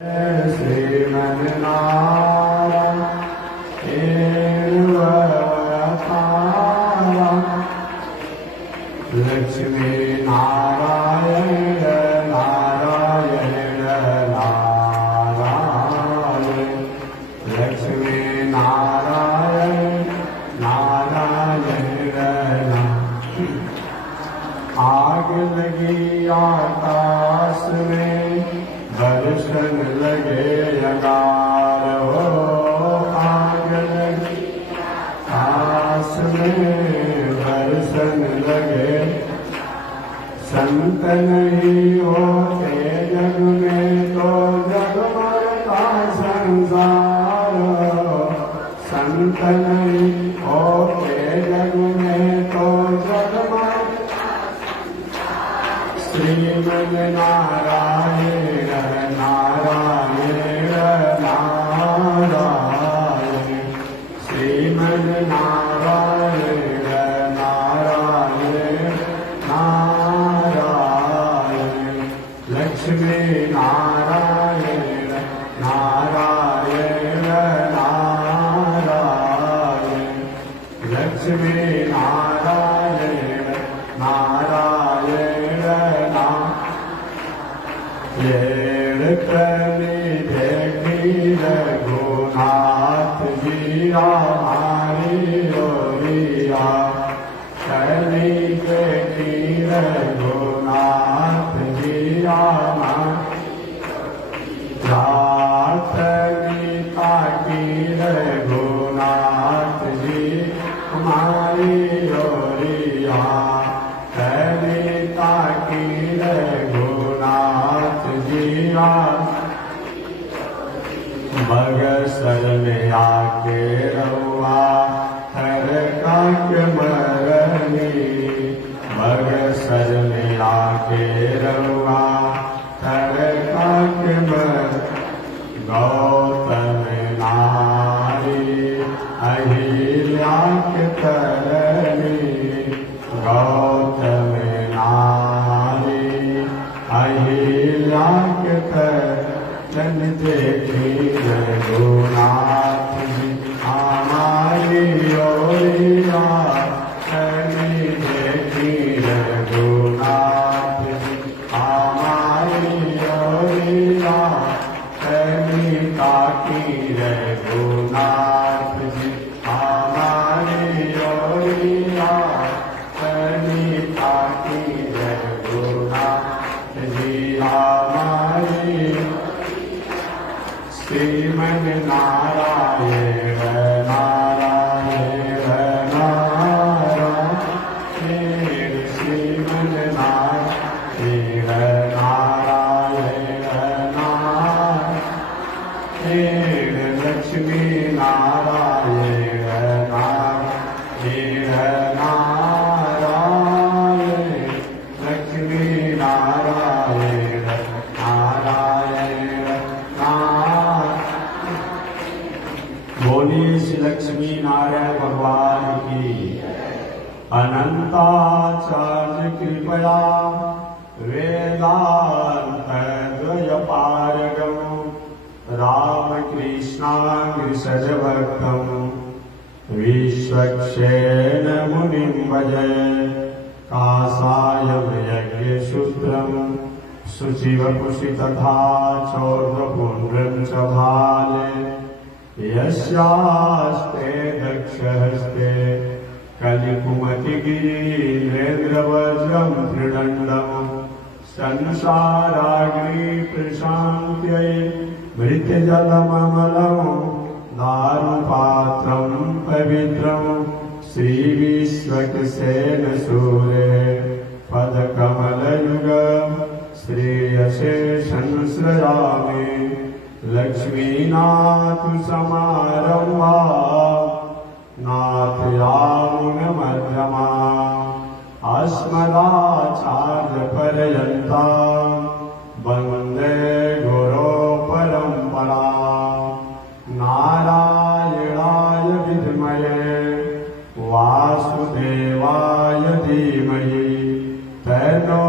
लक्ष्मी नारायण नारायण नारायण लक्ष्मी नारायण नारायण आग लगी आकाश में दर्शन लगे अंगार हो आग लगी आकाश में दर्शन लगे संत नहीं होते जग में तो जगमगता संसार संत नहीं होते जग में तो जगमगता श्रीमन नारायण नारायण नारायण श्रीमन नारायण नारायण नारायण लक्ष्मी नारायण नारायण नारायण लक्ष्मी नारायण नारायण रघुनाथ जी हमारी ओरिया कली के रघुनाथ जी गीता की रघुनाथ जी हमारी ओरिया कलिता की रघुनाथ जी बगसर में आके रहुआ हर काक्य मरनी बगसर में आके रहुआ हर काक्य मर गौतम नारी अहिल्या के तरनी गौतम नारी अहिल्या के तरन देखी रघुनाथ जी हमारी ओरिया कली देखी रघुनाथ जी हमारी ओरिया कली ताकी रघुनाथ जी हमारी ओरिया कली ताकी रघुनाथ जी हमारी श्रीमन नारायण नारायण नारायण श्रीमन नारायण नारायण नारायण लक्ष्मी नारायण नारायण नारायण लक्ष्मी नारायण नारायण बोलिए श्री लक्ष्मी नारायण भगवान की अनंताचार्य कृपया वेदांत द्वय पारगम रामकृष्णाग्रसज भक्तम विश्वक्षेण मुनिं भजे कासायं यज्ञसूत्रं शुचिवपुषि तथा चौर्ध्वपुण्ड्रं च भाले यस्यास्ते दक्षहस्ते कलिकुमतिगिरीन्द्रवज्रं त्रिदण्डं संसाराग्नि प्रशान्त्यै मृत्यजलममलं दारुपात्रं पवित्रं श्रीविश्वक्सेन सूरे पदकमलयुग श्रेयसे संश्रयामि लक्ष्मीनाथ समारम्भा नाथयामुन मध्यमा अस्मदाचार्यपर्यन्ता वन्दे गुरो परम्परा नारायणाय विद्महे वासुदेवाय धीमहि तन्नो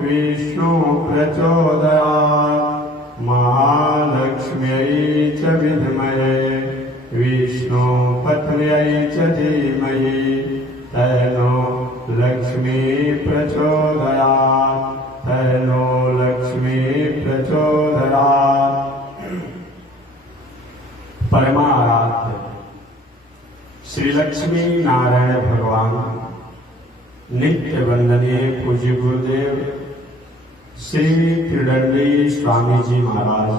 विष्णु प्रचोदयात्। महालक्ष्म्यै च विद्महे विष्णुपत्न्यै च धीमहि तन्नो लक्ष्मी प्रचोदयात् तन्नो लक्ष्मी प्रचोदयात्। परमाराध्य श्री लक्ष्मी नारायण भगवान नित्य वंदनीय पूज्य गुरुदेव श्री त्रिदंडी स्वामी जी महाराज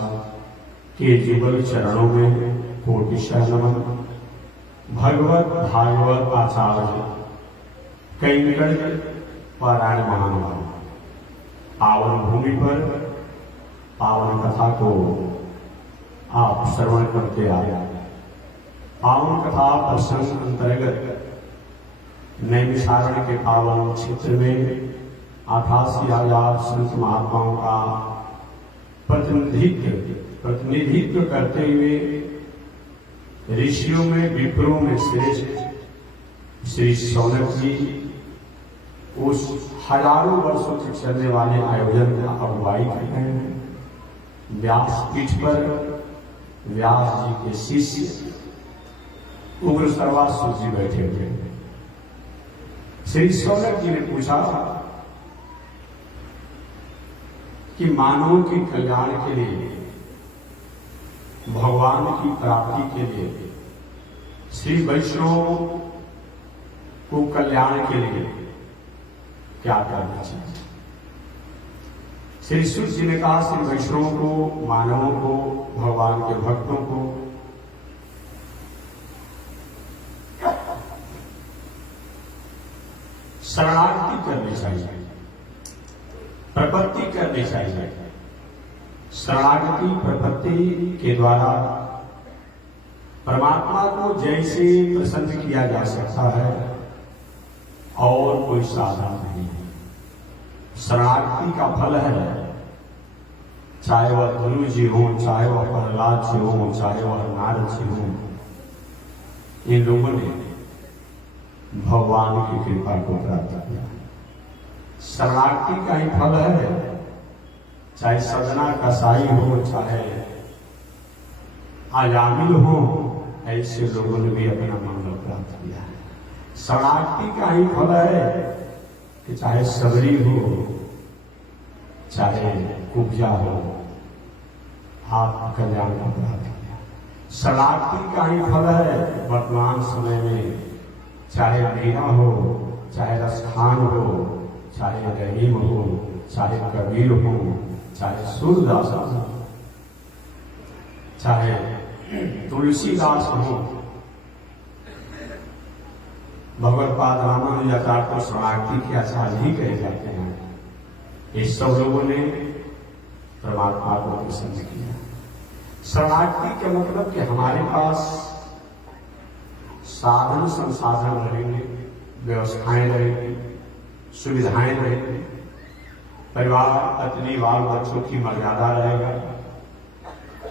के जुगल चरणों में कोटिशः नमन। भगवत भागवत आचार्य कैंकड़ पारायण महानुभाव पावन भूमि पर पावन कथा को आप श्रवण करते आए। पावन कथा प्रसंग अंतर्गत नैमिषारण्य के पावन क्षेत्र में 88,000 संत महात्माओं का प्रतिनिधित्व करते हुए ऋषियों में विप्रों में श्रेष्ठ श्री शौनक जी उस हजारों वर्षों तक चलने वाले आयोजन का अगुवाई कर रहे हैं। व्यास पीठ पर व्यास जी के शिष्य उग्र सर्वासुर जी बैठे हुए हैं। श्री शौनक जी ने पूछा कि मानवों के कल्याण के लिए भगवान की प्राप्ति के लिए श्री वैष्णव को कल्याण के लिए क्या करना चाहिए। श्री सूत जी ने कहा श्री वैष्णवों को मानवों को भगवान के भक्तों को शरणागति करनी चाहिए, प्रपत्ति करनी चाहिए। शरणागति प्रपत्ति के द्वारा परमात्मा को जैसे प्रसन्न किया जा सकता है और कोई साधन नहीं है। शरणागति का फल है, चाहे वह धनु जी हो, चाहे वह प्रहलाद जी हो, चाहे वह नारद जी हो, इन लोगों ने भगवान की कृपा को प्राप्त किया। शरणागति का ही फल है, चाहे सजना कसाई हो, चाहे आयामिल हो, ऐसे लोगों ने भी अपना मंगल प्राप्त किया है। शरणागति का ही फल है कि चाहे सबरी हो, चाहे कुब्जा हो, आप कल्याण को प्राप्त किया। शरणागति का ही फल है वर्तमान समय में, चाहे मीरा हो, चाहे रसखान हो, चाहे रहीम हो, चाहे कबीर हो, चाहे सूरदास हो, चाहे तुलसीदास हो, भगवत पाद रामानुजाचार्य को शरणागति के आचार्य ही कहे जाते हैं। ये सब लोगों ने परमात्मा को प्रसन्न किया। शरणागति का मतलब कि हमारे पास साधन संसाधन रहेंगे, व्यवस्थाएं रहेंगी, सुविधाएं रहेंगी, परिवार पत्नी बाल बच्चों की मर्यादा रहेगा।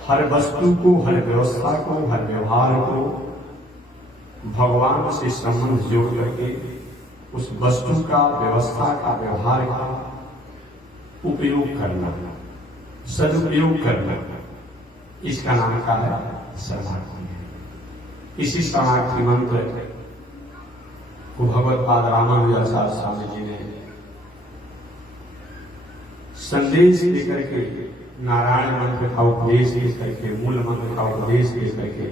हर वस्तु को, हर व्यवस्था को, हर व्यवहार को भगवान से संबंध जोड़ करके उस वस्तु का, व्यवस्था का, व्यवहार का उपयोग करना, सदुपयोग करना, इसका नाम का है शरणागति। इसी शरणागति मंत्र को भगवत पाद रामानुजाचार्य स्वामी जी ने संदेश देकर के, नारायण मंत्र का उपदेश देकर के, मूल मंत्र का उपदेश देकर के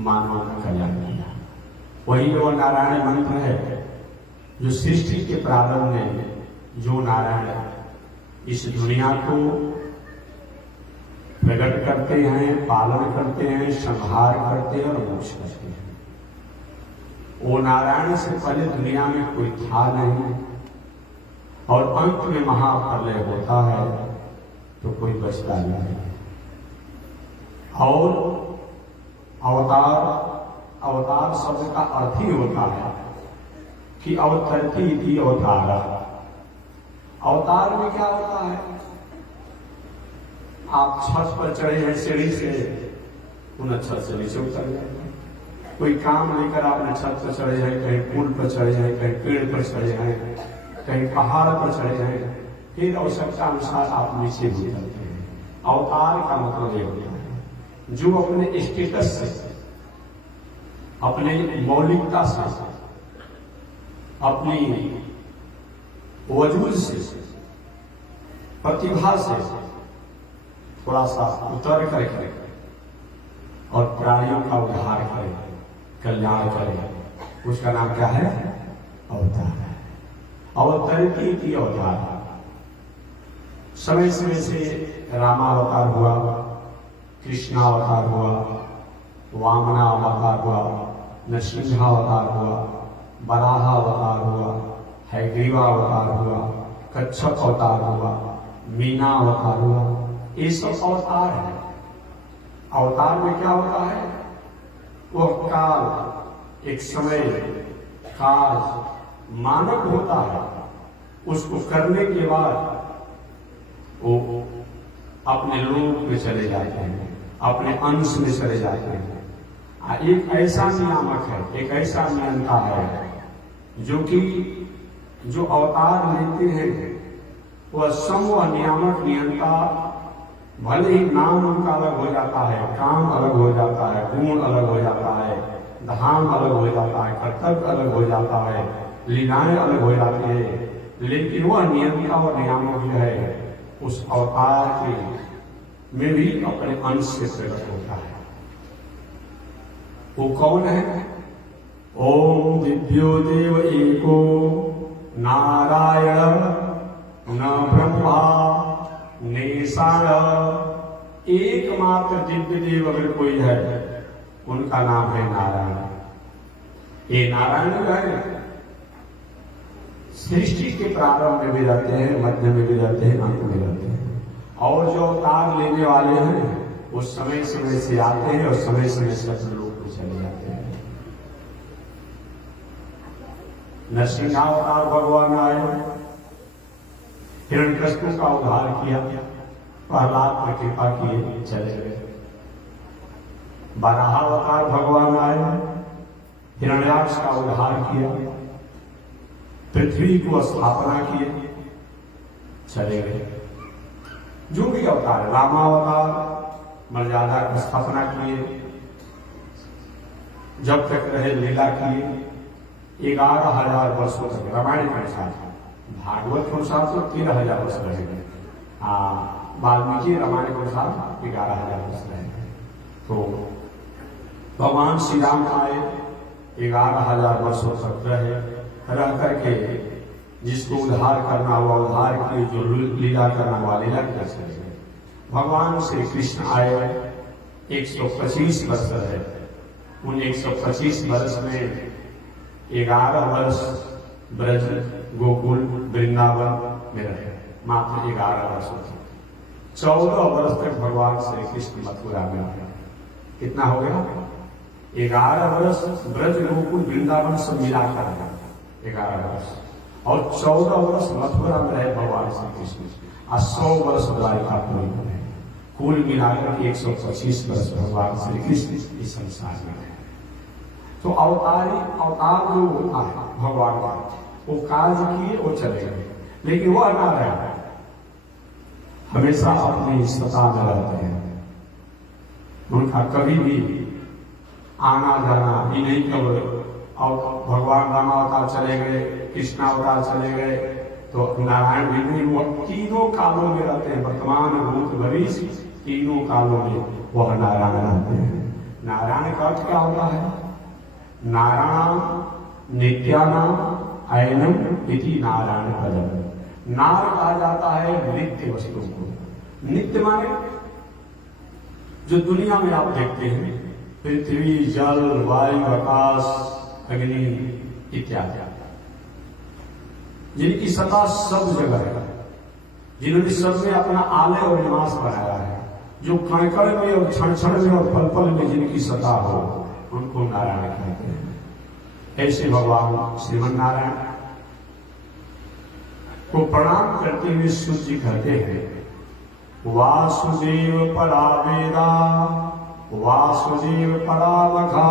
मानव का कल्याण किया। वही वो नारायण मंत्र है जो सृष्टि के प्रारंभ में जो नारायण इस दुनिया को प्रकट करते हैं, पालन करते हैं, संहार करते हैं और मोक्ष करते हैं। वो नारायण से पहले दुनिया में कोई था नहीं, और अंत में महाप्रलय होता है तो कोई बचता नहीं। और अवतार शब्द का अर्थ ही होता है कि अवतरती थी अवतारा। अवतार में क्या होता है? आप छत पर चढ़े हैं सीढ़ी से, उन छत से नीचे उतर गए। कोई काम लेकर आपने छत पर चढ़े हैं, कहीं पुल पर चढ़े हैं, कहीं पेड़ पर चढ़े हैं, कहीं पहाड़ पर चढ़े हैं, फिर आवश्यकता अनुसार आप नीचे भी उतरते हैं। अवतार का मतलब ये होता है जो अपने स्टेटस से, अपने मौलिकता से, अपनी वजूद से, प्रतिभा से थोड़ा सा उतर करके और प्राणियों का उद्धार करे, कल्याण करे, उसका नाम क्या है? अवतार है। अवतरित की अवतार। समय समय से रामावतार हुआ, कृष्णावतार हुआ, वामनावतार हुआ, नरसिंहावतार हुआ, वराहावतार हुआ, हयग्रीवावतार हुआ, कच्छप अवतार हुआ, मीना अवतार हुआ। ये सब अवतार है। अवतार में क्या होता है? वह काल, एक समय, काल मानव होता है, उसको करने के बाद वो अपने लोक में चले जाते हैं, अपने अंश में चले जाते हैं। एक ऐसा नियामक है, एक ऐसा नियंता है जो कि जो अवतार लेते हैं वह समूह नियामक नियंता, भले ही नाम उनका अलग हो जाता है, काम अलग हो जाता है, गुण अलग हो जाता है, धाम अलग हो जाता है, कर्तव्य अलग हो जाता है, लीलाएं अलग हो जाती है, लेकिन वह नियंता और नियामक जो है उस अवतार के में भी अपने अंश से प्रकट होता है। वो कौन है? ओम दिव्यो देव एको नारायण न ब्रह्मा नेसाण। एकमात्र दिव्य देव अगर कोई है उनका नाम है नारायण। ये नारायण जो है सृष्टि के प्रारंभ में भी रहते हैं, मध्य में भी रहते हैं, अंत में रहते हैं। और जो अवतार लेने वाले हैं वो समय समय से आते हैं और समय समय से अपने लोग को चले जाते हैं। नरसिंहावतार भगवान आए, हिरण्यकश्यप का उद्धार किया, प्रहलाद पर कृपा किए, चले गए। वराहावतार भगवान आए, हिरण्याक्ष का उद्धार किया, पृथ्वी को स्थापना किए, चले गए। जो भी अवतार, रामावतार मर्यादा की स्थापना किए, जब तक रहे लीला किए, 11,000 वर्षों तक। रामायण के अनुसार, भागवत के अनुसार तो 13,000 वर्ष रहेंगे, वाल्मीकि रामायण के अनुसार 11,000 वर्ष रहेंगे। तो भगवान श्री राम आए, 11,000 वर्षों तक रह करके जिसको उद्धार करना हुआ उद्धार की, जो लीला करना हुआ लीला कर सके। भगवान श्री कृष्ण आए, 125 वर्ष रहे। उन 125 वर्ष में 11 वर्ष ब्रज, गोकुल, वृंदावन में रहे, मात्र 11 वर्षों तक। 14 वर्ष तक भगवान श्री कृष्ण मथुरा में रहे। कितना हो गया? 11 वर्ष ब्रज, गोकुल, वृंदावन सब मिलाकर 11 वर्ष, और 14 वर्ष मथुरा में रहे भगवान श्री कृष्ण, और 100 वर्ष द्वारिकापुरी में रहे। कुल मिलाकर 125 वर्ष भगवान श्री कृष्ण इस संसार में रहे। तो अवतार जो होता है भगवान का, वो कार्य किए, वो चले गए, लेकिन वो नारायण हमेशा अपनी सत्ता में रहते हैं। उनका कभी भी आना जाना ही नहीं। कब और भगवान रामावतार चले गए, कृष्णावतार चले गए, तो नारायण भी नहीं। वो तीनों कालों में रहते हैं, वर्तमान, भूत, भविष्य, तीनों कालों में वह नारायण रहते हैं। नारायण का अर्थ क्या होता है? नारायण नित्यानाम अयनम इति नारायण पदम। नार कहा जाता है नित्य वस्तु को। नित्य माने जो दुनिया में आप देखते हैं, पृथ्वी, जल, वायु, आकाश, अग्नि इत्यादि, जिनकी सत्ता सब जगह है, जिन्होंने सब में अपना आलय और निवास बनाया है, जो कण कण में और क्षण क्षण में और पल पल में जिनकी सत्ता हो, उनको नारायण कहते हैं। ऐसे भगवान श्रीमन नारायण को प्रणाम करते हुए सूर्य कहते हैं, वासुदेव परा वेदा, वासुदेव परा वघा,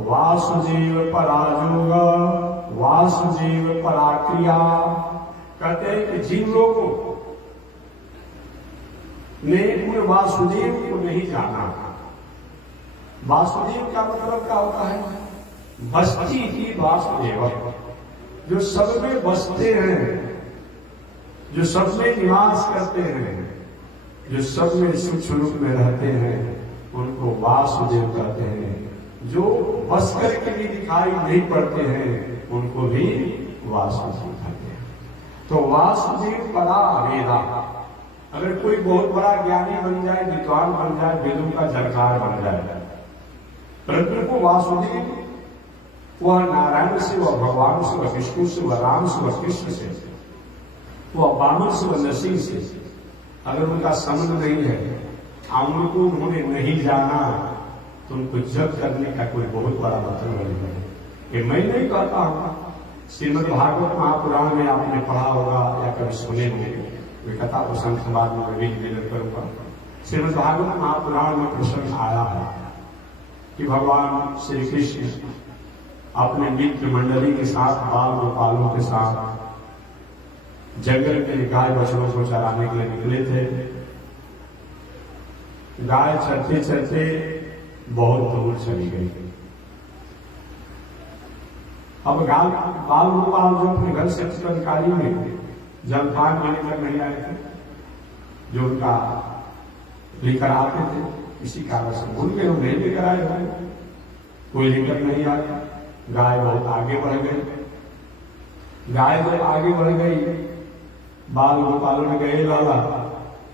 वासुदेव परा योग, वासुदेव परा क्रिया। कहते हैं कि जिन लोगों ने उन वासुदेव को नहीं जाना। वासुदेव का मतलब क्या होता है? बस्ती ही वासुदेव, जो सब में बसते हैं, जो सब में निवास करते हैं, जो सब में सुख स्वरूप में रहते हैं, उनको वासुदेव कहते हैं। जो बस करके भी दिखाई नहीं पड़ते हैं, उनको भी वासुदेव कहते हैं। तो वासुदेव परा वेदा, अगर कोई बहुत बड़ा ज्ञानी बन जाए, विद्वान बन जाए, वेदों का जानकार बन जाए, परंतु को वासुदेव, वह नारायण से, वह भगवान से, वह विष्णु से, वह राम से, वह कृष्ण से, वह वामन से, वह नरसिंह से, अगर उनका संबंध नहीं है, उनको उन्होंने नहीं जाना, तो उनको जप करने का कोई बहुत बड़ा मतलब नहीं है। ये मैं नहीं कहता हूं, श्रीमद् भागवत महापुराण में आपने पढ़ा होगा या कभी सुने होंगे, वे कथा प्रसंग समाज में मैं भी निवेदन करूंगा। श्रीमद् भागवत महापुराण में प्रसंग आया है कि भगवान श्री कृष्ण अपने मित्र मंडली के साथ, बाल गोपालों के साथ जंगल में गाय बछड़ों को चराने के लिए निकले थे। गाय चरते चरते बहुत दूर चली गई। अब बाल गोपाल जो अपने घर से चित्रकारी में जलपान लेने तक नहीं आए थे, जो उनका लेकर आते थे, किसी कारण से भूल गए, वो नहीं लेकर आए थे, कोई लेकर नहीं आया। गाय बहुत आगे बढ़ गई। गाय जब आगे बढ़ गई, बाल गोपालों ने गए लाला,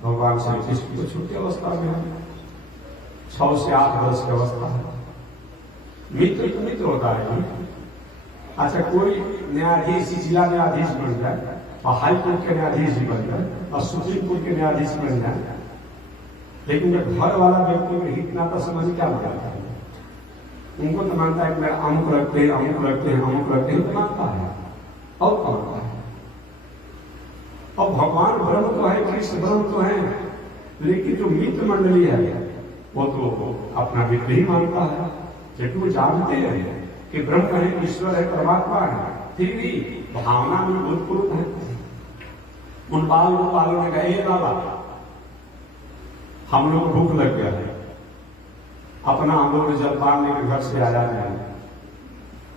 भगवान श्री कृष्ण को छोटी अवस्था में 6 से 8 वर्ष की अवस्था है। मित्र तो मित्र होता है। अच्छा, कोई न्यायाधीश, जिला न्यायाधीश बन जाए और हाई कोर्ट के न्यायाधीश भी बन जाए और सुप्रीम कोर्ट के न्यायाधीश बन जाए, लेकिन जब घर वाला व्यक्ति में हित नाता समझ क्या लगाता है? उनको तो मानता है कि मेरा अमुक रखते हैं, अमुक रखते हैं, अमुक रखते हैं, तो मानता है और मानता है। और भगवान ब्रह्म तो है, कृष्ण ब्रह्म तो है, लेकिन जो मित्र मंडली है वो तो अपना मित्र ही मानता है, क्योंकि वो जानते हैं कि ब्रह्म है, ईश्वर है, परमात्मा है, फिर भी भावना में भूतपूर्व है। उन बाल गोपालों ने कहा, बाबा हम लोग भूख लग गया है, अपना हम लोग जलपान लेकर घर से आया नहीं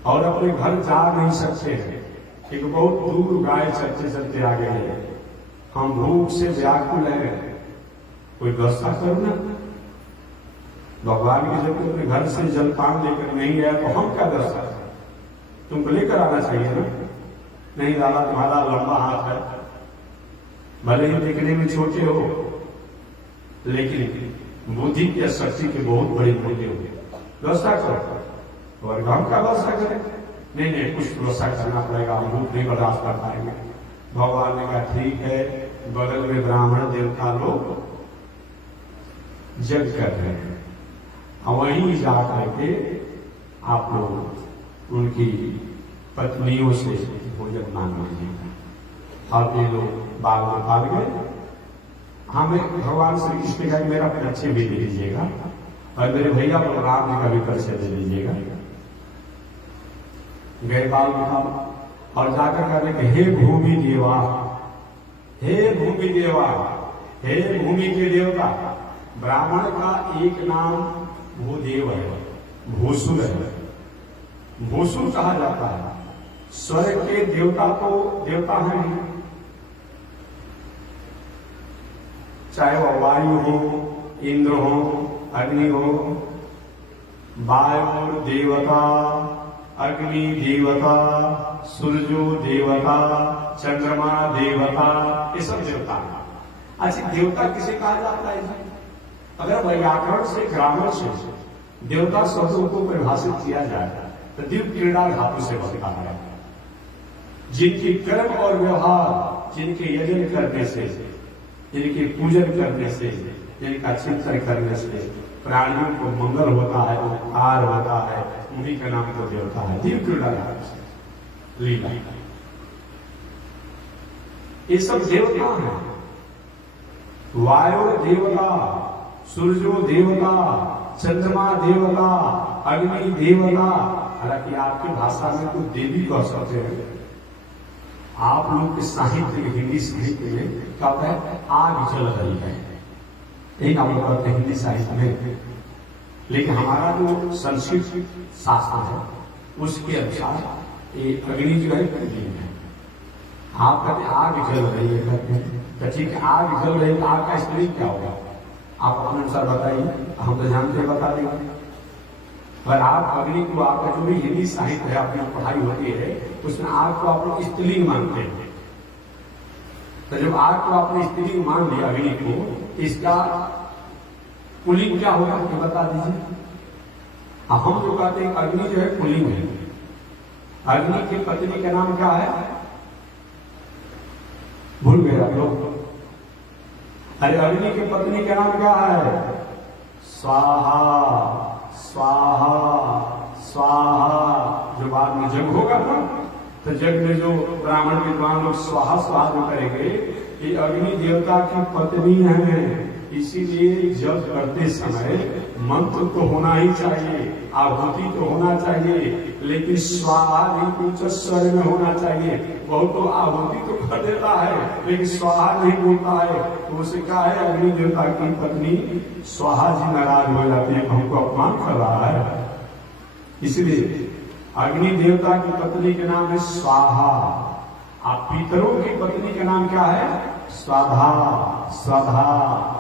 और अपने घर जा नहीं सकते हैं, एक बहुत दूर गाय चलते चलते आ गए हैं, हम भूख से व्याकुल हैं, कोई व्यवस्था करो ना। भगवान की जब तुमने घर से जलपान लेकर नहीं गया तो हम क्या व्यवस्था करें? तुमको लेकर आना चाहिए ना। नहीं दादा, तुम्हारा लंबा हाथ है, भले ही देखने में छोटे हो, लेकिन बुद्धि की शक्ति के बहुत बड़ी बुद्धि हो, व्यवस्था करो। और हम क्या व्यवस्था करें? नहीं, कुछ व्यवस्था करना पड़ेगा, हम भूख नहीं बर्दाश्त कर पाएंगे। भगवान ने कहा ठीक है, बगल में ब्राह्मण देवता लोग जग कर रहे हैं, वहीं जा करके आप लोग उनकी पत्नियों से भोजन मांग लीजिए। अब ये लोग बाल गोपाल गए, हमें भगवान श्री कृष्ण का मेरा परिचय भी दे दीजिएगा और मेरे भैया बलराम जी का भी परिचय दे दीजिएगा। गए बाल गोपाल और जाकर कहने के, हे भूमि देवा, हे भूमि देवा, हे भूमि के देवता। ब्राह्मण का एक नाम भूदेव है, भूसुर है, भूसुर कहा जाता है। स्वर्ग के देवता तो देवता है, चाहे वह वायु हो, इंद्र हो, अग्नि हो, वायु देवता, अग्नि देवता, सूर्यो देवता, चंद्रमा देवता, ये सब देवता है। अच्छा, देवता किसे कहा जाता है? अगर व्याकरण से, ग्रामर से देवता शब्दों को परिभाषित किया जाए तो दिव्य क्रीड़ा धातु से बनता है। जिनके कर्म और व्यवहार, जिनके यजन करने से, जिनके पूजन करने से, जिनका चिंतन करने से प्राणियों को मंगल होता है, उपकार होता है, उन्हीं का नाम तो देवता है। दिव्य क्रीड़ा धातु से लीला, ये सब देवता हैं। वायु देवता, सूर्यो देवता, चंद्रमा देवता, अग्नि देवता। हालांकि आपकी भाषा में कुछ देवी कह सकते हैं, आप लोग के साहित्य, हिंदी साहित्य में कहते हैं आग जल रही है, यही हम लोग करते हैं हिंदी साहित्य में। लेकिन हमारा जो संस्कृत शास्त्र है उसके अनुसार ये अग्नि जो है पुलिंग है। आप कहते आग जल रही है, कहते हैं तो ठीक है, आग जल रही तो आग का स्त्रीलिंग क्या होगा? आप अपने अनुसार बताइए, हम तो जानते हैं, बता देंगे। पर आप अग्नि को, आपका जो भी हिंदी साहित्य है, अपनी पढ़ाई होती है उसमें आग को आप लोग स्त्रीलिंग मानते हैं। तो जब आग को आपने स्त्रीलिंग मान लिया अग्नि को, इसका पुल्लिंग क्या होगा ये बता दीजिए। हम जो कहते हैं अग्नि जो है पुल्लिंग है, अग्नि की पत्नी का नाम क्या है? भूल गए आप लोग? अरे अग्नि की पत्नी का नाम क्या है? स्वाहा स्वाहा स्वाहा। जो बाद में जग होगा ना, तो जग में जो ब्राह्मण विद्वान लोग स्वाहा स्वाहा जो करेंगे, ये अग्नि देवता की पत्नी है। इसीलिए जब करते समय मंत्र तो होना ही चाहिए, आहुति तो होना चाहिए, लेकिन स्वाहा नहीं उच्च स्वर में होना चाहिए। बहुत तो आहुति तो कर देता है लेकिन स्वाहा नहीं बोलता है, तो उसे क्या है? अग्नि देवता की पत्नी स्वाहा जी नाराज हो जाती है, हमको अपमान कर रहा है। इसलिए अग्नि देवता की पत्नी के नाम है स्वाहा। आप पितरों की पत्नी का नाम क्या है? स्वाधा स्वाधा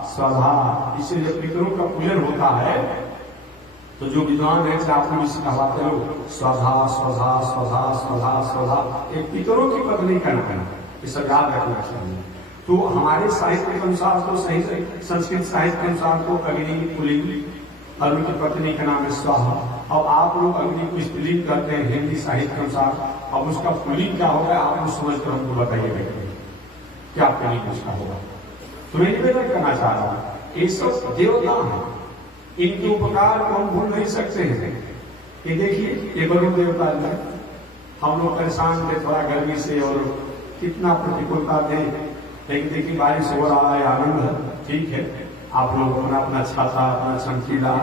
स्वाधा। इसलिए जब पितरों का पूजन होता है तो जो विद्वान है आपने भी सिखाते हो स्वधा स्वधा स्वधा स्वधा स्वधा, एक पितरों की पत्नी का नाम है, इसे याद रखना चाहिए। तो हमारे साहित्य के अनुसार तो सही संस्कृत साहित्य के अनुसार तो अग्नि पुल्लिंग, अग्नि की पत्नी का नाम है स्वाहा। अब आप लोग अग्नि को स्त्रीलिंग करते हैं हिंदी साहित्य के अनुसार, अब उसका पुल्लिंग क्या होगा आप लोग समझ कर हमको बताइए क्या पुल्लिंग उसका होगा। तो मैं निवेदन करना चाह रहा हूं, ये सब देवता है, इनके उपकार को हम भूल नहीं सकते हैं। ये देखिए ये वरुण देवता है, हम लोग परेशान थे थोड़ा गर्मी से और कितना प्रतिकूलता थे, लेकिन देखिए बारिश हो रहा है, आनंद है, ठीक है। आप लोग अपना अपना छाता, अपना चमकीला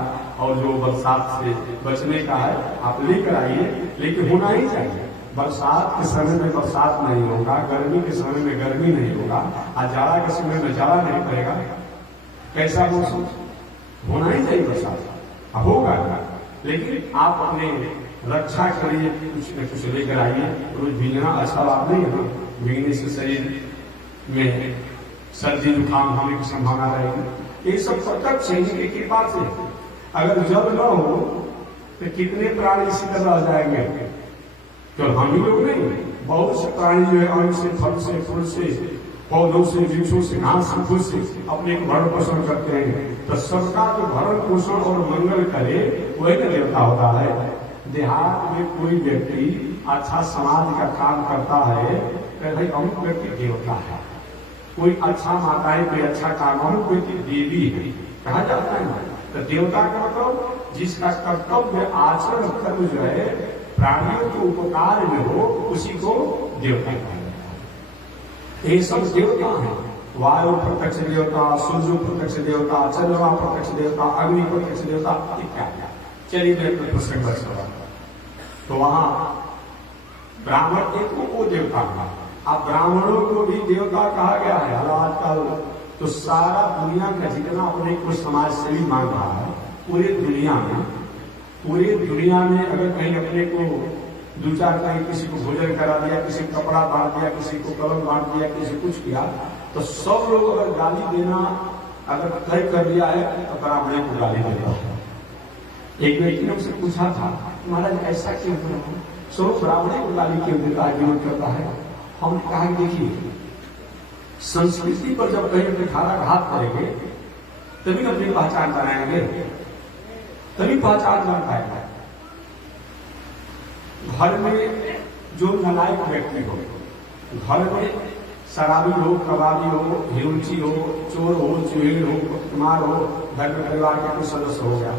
और जो बरसात से बचने का है आप लेकर आइए, लेकिन होना ही चाहिए। बरसात के समय में बरसात नहीं होगा, गर्मी के समय में गर्मी नहीं होगा, और जाड़ा के समय में जाड़ा नहीं पड़ेगा। कैसा मौसम होना ही चाहिए, बरसात होगा। लेकिन आप अपने रक्षा के लिए कुछ न कुछ लेकर आइए। रोज भीगना अच्छा बात नहीं है, भीगने से शरीर में सर्दी जुकाम होने की संभावना रहेगी। ये सब प्रत्यक्ष है की कृपा से। अगर जल न हो तो कितने प्राणी इसी तरह रह जाएंगे? तो हम ही लोग नहीं, बहुत से प्राणी जो है अन्न से, फल से, फूल से, पौधों से, वृक्षों से, घास फूस से अपने को भरण पोषण करते हैं। तो सबका जो भरण पोषण और मंगल करे वही न देवता होता है। देहात में कोई व्यक्ति अच्छा समाज का काम करता है तो भाई अमुक व्यक्ति देवता है। कोई अच्छा माताएं कोई अच्छा काम, अमुक व्यक्ति देवी है कहा जाता है ना। तो देवता का मतलब जिसका कर्तव्य आचरण कर्म जो है प्राणियों के उपकार में हो, उसी को देवता कहा जाता है। ये सब देवता है। वायु प्रत्यक्ष देवता, सूर्य प्रत्यक्ष देवता, चंद्रमा प्रत्यक्ष देवता, अग्नि प्रत्यक्ष देवता इत्यादि। चलिए मैं अपने प्रसंग पर सवाल, तो वहां ब्राह्मण एक वो देवता था। अब ब्राह्मणों को भी देवता कहा गया है। आजकल तो सारा दुनिया का जितना अपने को समाज सेवी मान रहा है, पूरे दुनिया में अगर कहीं अपने को दो चार कहीं किसी को भोजन करा दिया, किसी को कपड़ा बांट दिया, किसी को कलम बांट दिया, किसी कुछ किया, तो सब लोग अगर गाली देना अगर तय कर दिया है तो ब्राह्मण को गाली देता है। एक व्यक्ति ने उसे पूछा था, महाराज ऐसा क्यों हो रहा है? स्वरूप ब्राह्मण को गाली क्यों देता है, विरोध करता है? हमने कहा देखिए संस्कृति पर जब कहीं अपने घात करेंगे तभी अपनी पहचान बनाएंगे, तभी पहचान बन पाएगा। घर में जो नालायक व्यक्ति हो, घर में शराबी हो, कबाबी हो, हिरुचि हो, चोर हो, चुहेल हो, कुमार हो, घर में परिवार का कोई सदस्य हो गया,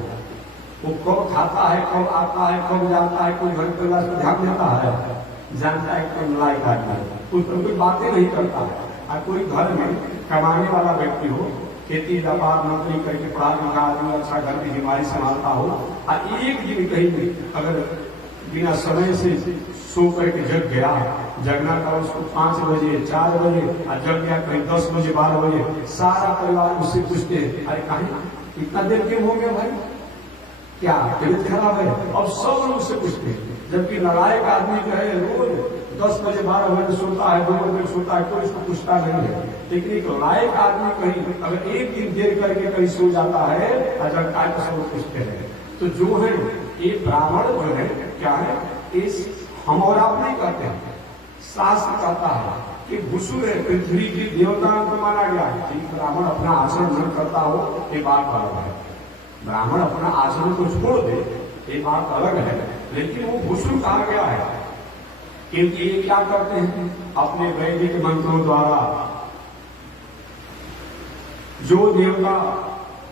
वो कब खाता है, कब आता है, कब जाता है, कोई घर परिवार पर ध्यान देता है, जानता है कोई नालायक आदमी, कोई बातें नहीं करता है। और कोई घर में कमाने वाला व्यक्ति हो, खेती व्यापार नौकरी करके पढ़ा लिखा आदमी, अच्छा घर की बीमारी संभालता हो, और एक दिन कहीं अगर बिना समय से सो करके जग गया, जगना था उसको 5 बजे 4 बजे, और जग गया कहीं 10 बजे 12 बजे, सारा परिवार उससे पूछते अरे कहीं इतना देर क्यों हो गया भाई, क्या तबियत खराब है? अब सब लोग उससे पूछते, जबकि नालायक आदमी जो है रोज 10 बजे 12 बजे सोता है, 2 बजे सोता है, कोई उसको पूछता नहीं है। लेकिन एक लायक आदमी कहीं अगर एक दिन देर करके कहीं सो जाता है, जगता है तो सब पूछते हैं। तो जो है ये ब्राह्मण जो है क्या है, इस हम और आप नहीं कहते हैं, शास्त्र कहता है कि भूसुर है, पृथ्वी की देवता को माना गया है। ब्राह्मण अपना आचरण न करता हो ये बात अलग है, ब्राह्मण अपना आचरण को छोड़ दे ये बात अलग है, लेकिन वो भूसुर कहा गया है क्योंकि ये क्या करते हैं, अपने वैदिक मंत्रों द्वारा जो देवता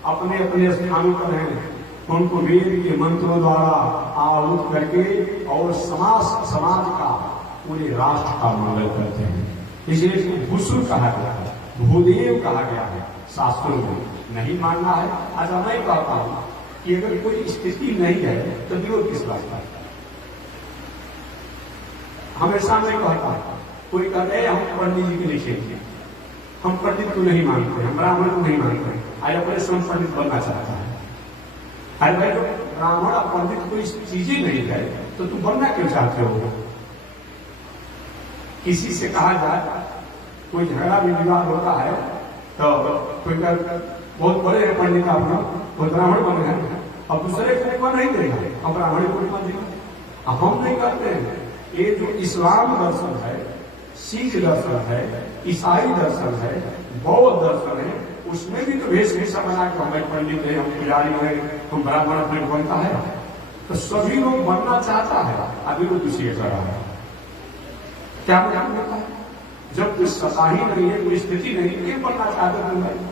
अपने अपने स्थानों पर हैं उनको वेद के मंत्रों द्वारा आहुत करके और समाज का पूरे राष्ट्र का मंगल करते हैं। इसलिए इसको भूसुर कहा गया है, भूदेव कहा गया है शास्त्रों में। नहीं मानना है, आज मैं कहता हूं कि अगर कोई स्थिति नहीं है तो विरोध किस बात का? हमेशा मैं कहता हूं, कोई कहते हैं हम पंडित जी के लिखे, हम पंडित को नहीं मानते, हम ब्राह्मण को नहीं मानते, आज अपने स्वयं पंडित बनना चाहता है। अरे भाई तो ब्राह्मण और पंडित कोई चीज ही नहीं है तो तुम बनना क्यों चाहते हो? किसी से कहा जाए, कोई झगड़ा भी विवाद होता है तो कोई बहुत बड़े हैं पंडित आप लोग, वो ब्राह्मण बन गए, अब दूसरे को बन नहीं देगा, हम ब्राह्मण को बन देगा। हम नहीं करते हैं। ये जो इस्लाम दर्शन है, सिख दर्शन है, ईसाई दर्शन है, बौद्ध दर्शन है, उसमें भी तो वेशभूषा बना के हमें पंडित है, हम पुजारी है, हम ब्राह्मण अपने बनता है, तो सभी लोग बनना चाहता है, अभी वो दूसरी कर रहा है। क्या ध्यान देता है? जब कोई सत्ता ही नहीं है, कोई स्थिति नहीं है, क्यों बनना चाहते तुम भाई?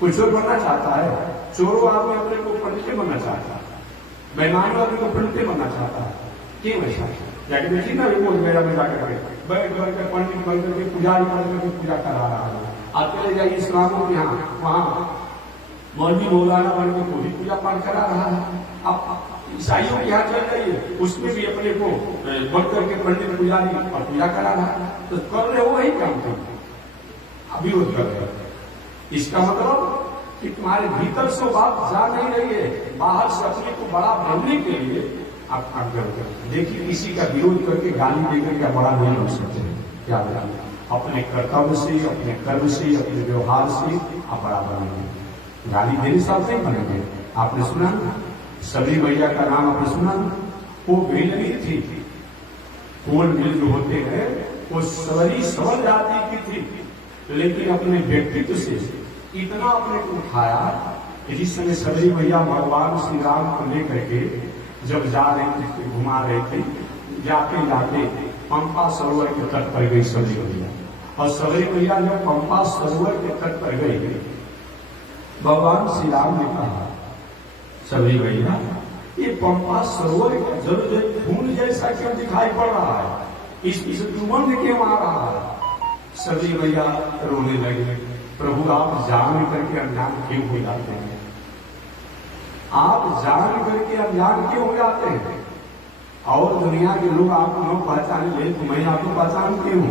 कोई चोर बनना चाहता है, चोरों आदमी अपने को पंडित बनना चाहता है, बेईमान आदमी को पंडित बनना चाहता है, क्यों ऐसा? जाके देखिए ना, रिपोर्ट मेरा में जाकर बैठ कर पंडित बनकर के पुजारी बनकर के पूजा करा रहा है। आप चले जाइए इस्लामों के यहाँ, वहां मौलवी मौलाना बनकर को भी पूजा पाठ करा रहा है। अब ईसाइयों के यहाँ चल जाइए, उसमें भी अपने को बनकर के पंडित पुजारी और पूजा करा रहा है। तो कर रहे हो वही काम तुम विरोध कर रहे हो। इसका मतलब कि तुम्हारे भीतर से बात जा नहीं रही है, बाहर से अपने को बड़ा बनने के लिए आप काम करते हैं। देखिए किसी का विरोध करके गाली देकर क्या बड़ा नहीं हो सकते हैं, क्या अपने कर्तव्य से, अपने कर्म से, अपने व्यवहार से आप बड़ा बनेंगे। गाली देने से आप नहीं बनेंगे। आपने सुना सबरी मैया का नाम आपने सुना, वो बेलनी थी, कोल मिल जो होते हैं वो सबरी सबल जाति की थी, लेकिन अपने व्यक्तित्व से इतना अपने को उठाया कि जिस समय सबरी मैया भगवान श्री राम को लेकर के जब जा रहे थे, घुमा रहे थे, जाते जाते पंपा सरोवर के तट पर गई सबरी मैया। और सबरी मैया जब पंपा सरोवर के तट पर गई, भगवान श्री राम ने कहा सबरी मैया ये पंपा सरोवर का जल खून जैसा क्यों दिखाई पड़ रहा है, इस दुर्गंध क्यों आ रहा है? सबरी मैया रोने लगे, प्रभु आप जान करके अनजान क्यों हो जाते हैं? आप जान करके अनजान क्यों हो जाते हैं? और दुनिया के लोग आपको न पहचान ले तो मैं आपको पहचान क्यों?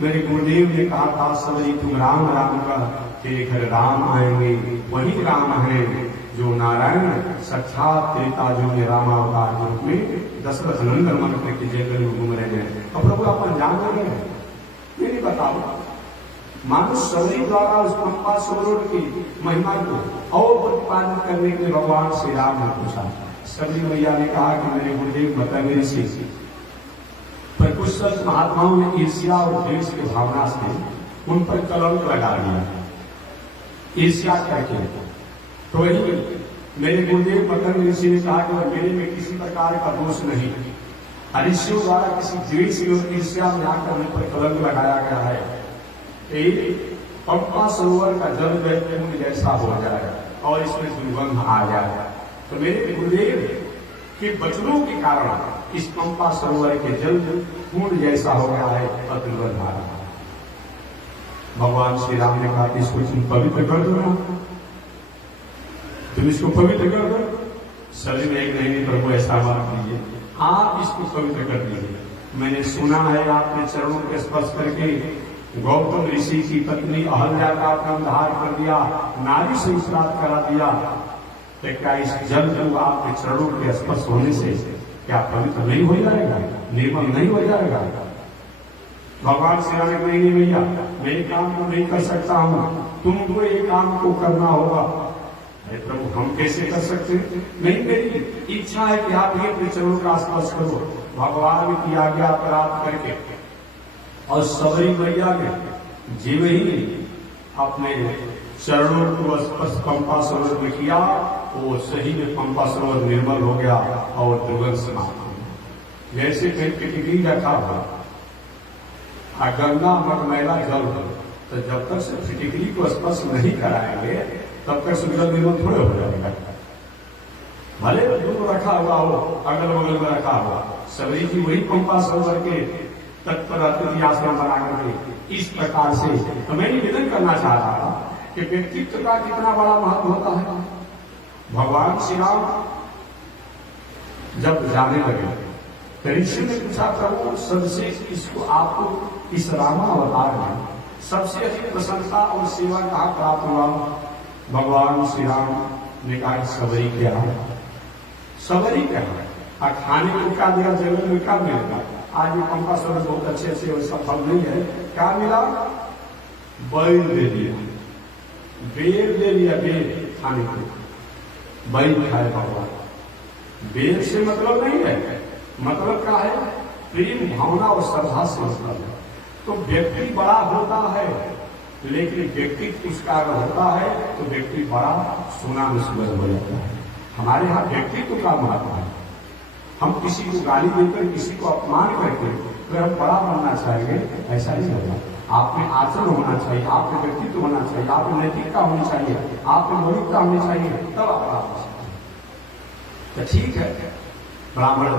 मेरे गुरुदेव ने कहा था सबरी तुम राम राम का, तेरे घर राम आएंगे, वही राम है जो नारायण साक्षात त्रेता जो में रामावतार रूप में दशरथ नंदन मन के जंगल में घूम रहे हैं। और प्रभु आप अनजान हो गए, नहीं बताओ। मानुष सबरी द्वारा उस पंपा सरोवर की महिमा को और प्रतिपादित करने के लिए भगवान श्री राम ने पूछा। सबरी मैया ने कहा कि मेरे गुरुदेव बता मेरे से पर कुछ संत महात्माओं ने ईर्ष्या और द्वेष की भावना से उन पर कलंक लगा दिया, ईर्ष्या करके। तो वही मेरे गुरुदेव मदन ऋषि ने कहा कि मेरे में किसी प्रकार का दोष नहीं, ऋषियों द्वारा किसी द्वेष और ईर्ष्या में आकर उन पर कलंक लगाया गया है। पंपा सरोवर का जल खून जैसा हो जाए और इसमें दुर्गंध आ जाए। तो मेरे गुरुदेव के वचनों के कारण इस पंपा सरोवर के जल खून जैसा हो गया है और दुर्गंध आ रहा है। भगवान श्री राम ने कहा कि इसको तुम पवित्र कर दो ना, तुम इसको पवित्र कर दो। सभी में एक नहीं प्रभु ऐसा बात कीजिए, आप इसको पवित्र कर दीजिए। मैंने सुना है आपने चरणों के स्पर्श करके गौतम ऋषि की पत्नी अहल्या का अपना उद्धार कर दिया, नारी से श्राद्ध करा दिया। तो क्या इस जल को आपके चरणों के स्पर्श होने से क्या पवित्र नहीं हो जाएगा, निर्मल नहीं हो जाएगा? भगवान श्री राम नहीं भैया मैं ये काम को नहीं कर सकता हूँ, तुमको ये काम को करना होगा। अरे प्रभु हम कैसे कर सकते? नहीं, मेरी इच्छा है कि आप ये अपने चरणों का स्पर्श करो। भगवान की आज्ञा प्राप्त करके और सबरी मैया ने जीव ही अपने चरणों को स्पर्श पंपा सरोवर में किया, वो सही में पंपा सरोवर निर्मल हो गया और दुर्गंध समाप्त हो गया। जैसे कहीं पिटिकरी रखा हुआ गंगा मगमैला जल हो, तो जब तक से फिटिकरी को स्पर्श नहीं कराएंगे तब तक सुंदर निर्मल थोड़े हो जाएगा। भले दूर रखा हुआ हो, अगल बगल में रखा हुआ, सबरी जी वही पंपा सरोवर के तट पर अतिथि आश्रम बना करके इस प्रकार से तो मैं निवेदन करना चाह रहा था कि व्यक्तित्व का कितना बड़ा महत्व होता है। भगवान श्री राम जब जाने लगे तो ऋषि ने पूछा प्रभु सबसे इसको आपको इस रामावतार में सबसे अधिक प्रशंसा और सेवा कहाँ प्राप्त हुआ? भगवान श्री राम ने कहा सबरी क्या है, सबरी क्या है, खाने को क्या दिया, जगह में क्या मिलेगा? आज ये पंपा सरोवर बहुत अच्छे से वैसा फल नहीं है, क्या मिला? बैल दे दिया, बेर दे दिया, बेर खाने को, बैल खाए भगवान। बेर से मतलब नहीं है, मतलब क्या है? प्रेम भावना और श्रद्धा से मतलब है। तो व्यक्ति बड़ा होता है लेकिन व्यक्तित्व उसका अगर होता है तो व्यक्ति बड़ा सोना में सुगंध हो जाता है। हमारे यहाँ व्यक्तित्व का महत्व है। हम किसी को गाली देकर, किसी को अपमान करके अगर हम बड़ा बनना चाहेंगे, ऐसा नहीं होगा। आप में आचरण होना चाहिए, आप में व्यक्तित्व होना चाहिए, आप में नैतिकता होनी चाहिए, आप में मौलिकता होनी चाहिए, तब आप बड़ा हो सकते हैं। तो ठीक है, ब्राह्मण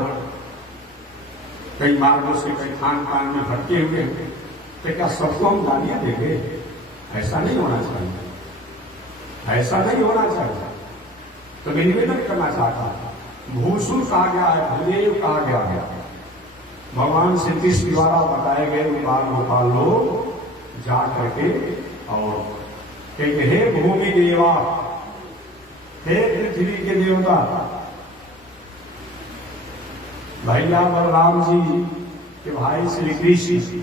कई मार्गों से कई खान पान में भटके हुए, तो क्या सबको हम गालियां देंगे? ऐसा नहीं होना चाहिए, ऐसा नहीं होना चाहिए। तो मैं निवेदन करना चाहता हूं, भूसुर कहा गया है, भूदेव कहा गया है। भगवान श्री कृष्ण द्वारा बताए गए बाल गोपाल लोग जा करके और कहेंगे हे भूमि देवा, हे पृथ्वी के देवता, भैया बलराम जी के भाई श्री कृष्ण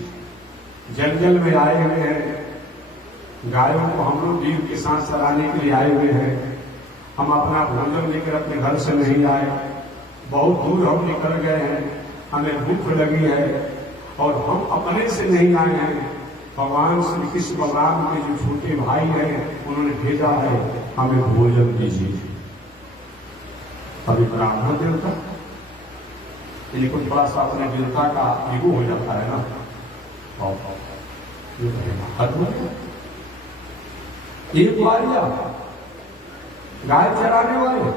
जंगल में आए हुए हैं, गायों को हम लोग जीव के साथ चराने के लिए आए हुए हैं। हम अपना भोजन लेकर अपने घर से नहीं आए, बहुत दूर हम निकल गए हैं, हमें भूख लगी है और हम अपने से नहीं आए हैं। भगवान श्री कृष्ण बलराम के जो छोटे भाई हैं उन्होंने भेजा है, हमें भोजन दीजिए। अभी ब्राह्मण देवता इनको थोड़ा सा अपने देवता का ईगो हो जाता है ना, एक बारिया गाय चराने वाले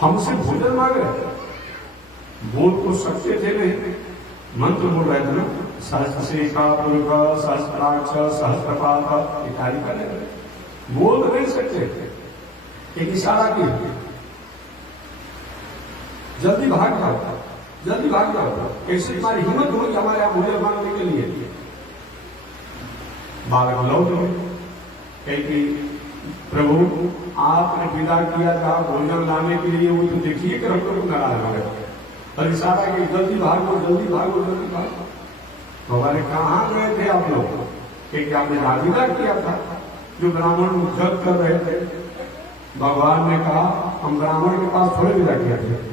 हमसे भोजन मांग रहे, बोल तो सकते थे नहीं, मंत्र बोल रहे थे ना, सहस्रशिखा पुरुष सहस्त्राक्ष सहस्त्रपाद इत्यादि कर रहे, बोल तो नहीं सकते। एक इशारा किया, जल्दी भाग जाओ, जल्दी भाग जाओ, कैसे तुम्हारी हिम्मत होगी हमारे यहाँ भोजन मांगने के लिए? बालक लौट गए, कहीं प्रभु आपने विदा किया था भोजन लाने के लिए, वो तो देखिए कि हम लोग नाराज हो गए और इशारा कि जल्दी भागो, जल्दी भागो, जल्दी भागो। भगवान कहाँ गए थे आप लोग? क्योंकि आपने राजीदा किया था, जो ब्राह्मण जप कर रहे थे। भगवान ने कहा हम ब्राह्मण के पास थोड़े विदा किया थे,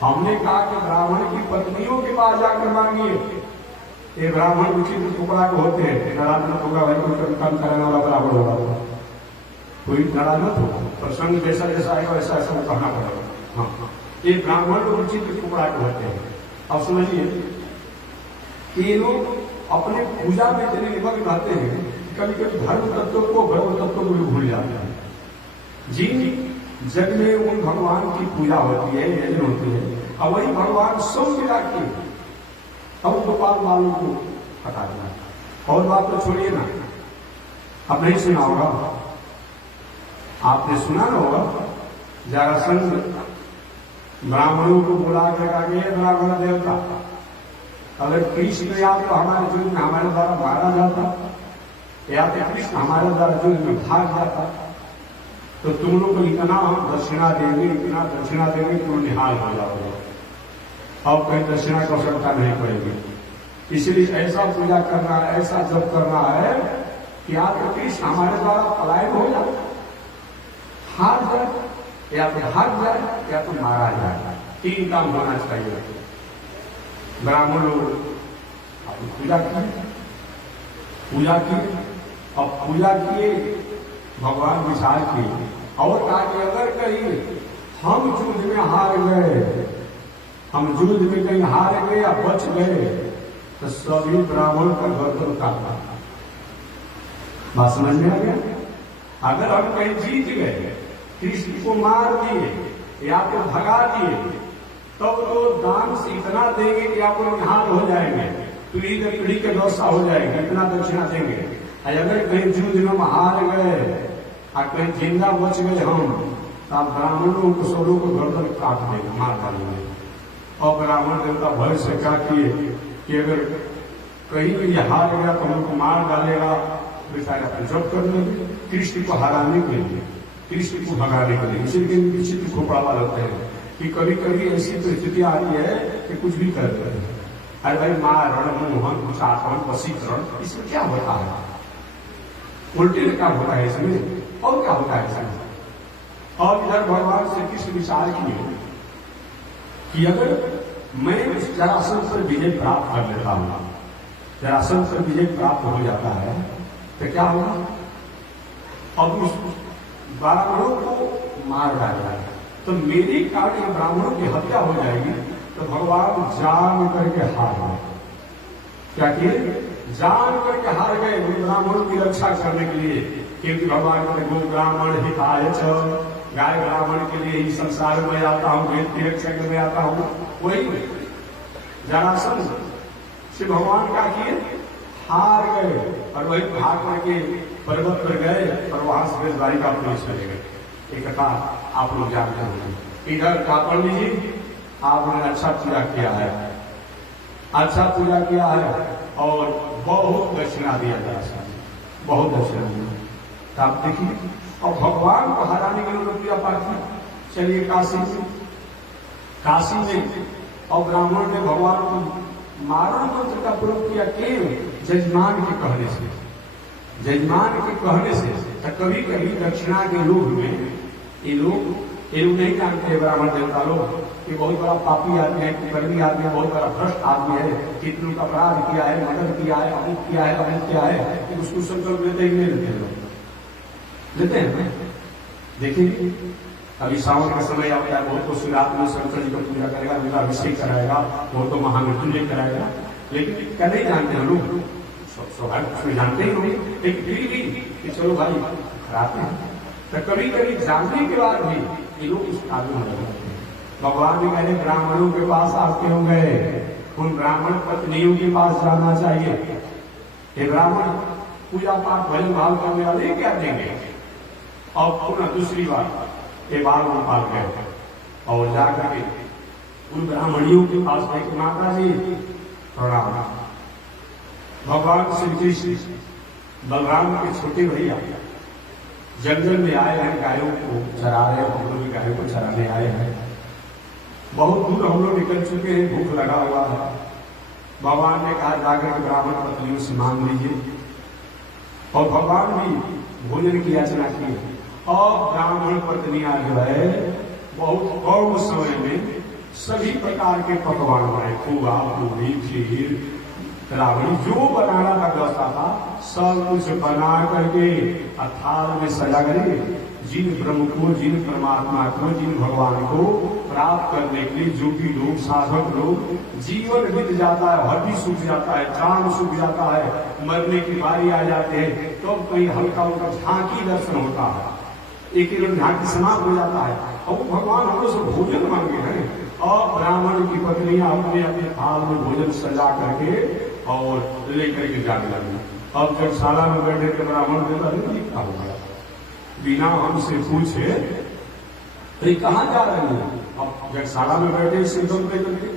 हमने कहा कि ब्राह्मण की पत्नियों के पास जाकर मांगिए। ये ब्राह्मण उचित टुकड़ा को होते हैं, नाराज मत होगा भाई, कोई काम करने वाला ब्राह्मण होगा, कोई नाराज मत होगा, प्रसंग जैसा जैसा आएगा वैसा ऐसा कहना पड़ेगा। हाँ, ये ब्राह्मण उचित टुकड़ा को होते हैं। अब समझिए कि ये लोग अपने पूजा में इतने निमग्न रहते हैं, कभी कभी धर्म तत्व को ब्रह्म तत्व को भी भूल जाते हैं। जिन जग में उन भगवान की पूजा होती है, यज्ञ होती है, अब वही भगवान सब मिला के अब गोपाल वालों को हटा दिया। और बात तो छोड़िए ना, अब नहीं सुना होगा, आपने सुना ना होगा, जरासंध ब्राह्मणों को बुला के कहा कि ब्राह्मण देवता, अगर कृष्ण या तो हमारे युद्ध में हमारे द्वारा मारा जाता या तो कृष्ण हमारे द्वारा युद्ध में भाग जाता तो तुम लोग को इतना हम दक्षिणा देंगे, इतना दक्षिणा देंगे तुम निहाल हो जाओगे, अब कहीं दक्षिणा की आवश्यकता नहीं पड़ेगी। इसलिए ऐसा पूजा करना है, ऐसा जप करना है कि या तो कृष्ण हमारे द्वारा पलायन हो जाए, हार जाए, या तो भाग जाए, या तो मारा जाए, तीन काम होना चाहिए। ब्राह्मण लोग पूजा किए और पूजा किए, भगवान विचार किए और कहा कि अगर कहीं हम युद्ध में हार गए, हम युद्ध में कहीं हार गए या बच गए तो सभी ब्राह्मण का गर्दन काटना। बात समझ में आ गया? अगर हम कहीं जीत गए, कृष्ण को मार दिए या तो भगा दिए, तब तो दान से इतना देंगे कि आप लोग निहाल हो जाएंगे, पीढ़ी के पीढ़ी के व्यवस्था हो जाएगी, इतना दक्षिणा देंगे। अगर कहीं युद्ध में हार गए और कहीं जिंदा बच गए हम, तो ब्राह्मणों को सबों को गर्दन काट देंगे, मार डालेंगे। और ब्राह्मण देवता भय से क्या किए कि अगर कहीं भी हार गया तो हमको मार डालेगा, बेचारा जब कर लेंगे कृष्ण को हराने के लिए, कृष्ण को भगाने के लिए। इसीलिए विचित्र खोपड़ा लगते हैं कि कभी कभी ऐसी परिस्थिति आती है कि कुछ भी कर देते हैं। अरे भाई मारण, मोहन, कुशासन, वशीकरण, इसमें क्या होता है? उल्टे क्या होता है इसमें? और क्या होता है इसमें? और इधर भगवान श्री कृष्ण विचार किए कि अगर मैं जरासंध पर विजय प्राप्त कर लेता हूं, जरासंध पर विजय प्राप्त हो जाता है तो क्या होगा? अब उस ब्राह्मणों को मार डाला तो मेरे कारण ब्राह्मणों की हत्या हो जाएगी, तो भगवान जान करके हार गए। क्या किए? जान करके हार गए ब्राह्मणों की रक्षा करने के लिए, क्योंकि भगवान कहते गो ब्राह्मण हिताय च, गाय ब्राह्मण के लिए ही संसार में आता हूं, वेद की रक्षा के लिए आता हूं। वही जरासंध से भगवान क्या किए? हार गए और वही भाग करके पर्वत पर गए और वहां से द्वारिका प्रवेश चले गए। एक कथा आप लोग जानते होंगे। इधर क्या पढ़ लीजिए, आपने अच्छा पूजा किया है, अच्छा पूजा किया है और बहुत दक्षिणा दिया जा सकता, बहुत दक्षिणा दिया। तो आप देखिए, और भगवान को हराने के लिए पूजा पाठ किया। चलिए काशी में और ब्राह्मण ने भगवान को मारण मंत्र का प्रयोग किया, केवल जजमान के कहने से, जजमान के कहने से। तो कभी कभी दक्षिणा के लोभ में ये लोग नहीं जानते हैं ब्राह्मण देवता लोग कि बहुत बड़ा पापी आदमी है, कुकर्मी आदमी है, बहुत बड़ा भ्रष्ट आदमी है, कितनों का अपराध किया है, मर्डर किया है, अमुक किया है, अमुक किया है, कि उसको संकल्प लेते ही नहीं लेते लोग, लेते हैं। देखिए अभी सावन का समय आता है, बहुत तो शिवरात में शंकर जी का पूजा करेगा, उनका अभिषेक कराएगा, बहुत तो महामृत्युंजय कराएगा, लेकिन क्या नहीं जानते हैं लोग? स्वाभाविक जानते ही होंगे, लेकिन फिर भी कि चलो भाई कराते हैं। तो कभी कभी जानने के बाद भी ये लोग उस आगे हो जाते हैं। भगवान ने कहने ब्राह्मणों के पास आप क्यों गए? उन ब्राह्मण पत्नियों के पास जाना चाहिए। ये ब्राह्मण पूजा पाठ भजन भाव करने वाले क्या देंगे? और पुनः दूसरी बात ये बाल गोपाल गए और जाकर के उन ब्राह्मणियों के पास गए, माता जी प्रणाम। भगवान श्री कृष्ण बलराम के छोटे भैया जंगल में आए हैं, गायों को चरा रहे हैं, हम लोग भी गायों को चराने आए हैं। बहुत दूर हम लोग निकल चुके हैं, भूख लगा हुआ है। भगवान ने कहा जाकर के ब्राह्मण पत्नियों से मांग लीजिए, और भगवान भी भोजन की याचना की। और ब्राह्मण पत्नियां जो है बहुत कम समय में सभी प्रकार के पकवान बनाए, खोआ, पूरी, खीर, रावणी, जो बनाना का व्यवस्था था सब कुछ बना करके थाल में सजा करके जिन ब्रह्म को, जिन परमात्मा को, जिन भगवान को प्राप्त करने के लिए जो भी लोग साधक लोग जीवन बीत जाता है, हड्डी सूख जाता है, जान सूख जाता है, मरने की बारी आ जाते हैं, तो कहीं हल्का उनका झांकी दर्शन होता है, एक झांकी समाप्त हो जाता है और वो भगवान हम लोग से भोजन मांगे हैं। और ब्राह्मण की पत्नियां अपने अपने थाल में भोजन सजा करके और लेकर के जाने लगी। अब जब शाला में बैठे थे ब्राह्मण देवता क्या हो गया, बिना हमसे पूछे अरे कहाँ जा रहे हैं? अब व्यक्तिशाला में बैठे सिंधम पे करके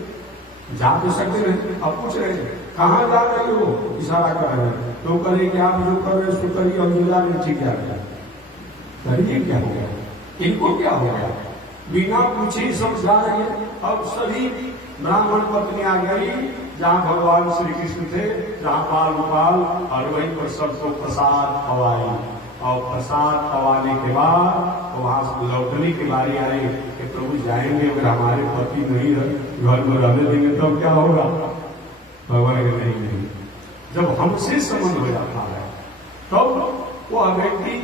जा तो सकते नहीं। अब पूछ रहे कहाँ जा रहे हो, इशारा कर रहे हैं, तो करें कि आप जो कर रहे सो करिए, और मिला नहीं ठीक क्या करिए, क्या हो गया, इनको क्या हो गया, बिना पूछे सब जा रहे हैं। अब सभी ब्राह्मण पत्नियां गई जहाँ भगवान श्री कृष्ण थे, जहाँ बाल गोपाल, और वहीं पर सबको प्रसाद खवाई, और प्रसाद खवाने के बाद वहां से लौटने की बारी आई कि प्रभु जाएंगे, अगर हमारे पति नहीं घर में रहने देंगे तब क्या होगा। भगवान के नहीं, जब हमसे संबंध हो जाता है तब वो व्यक्ति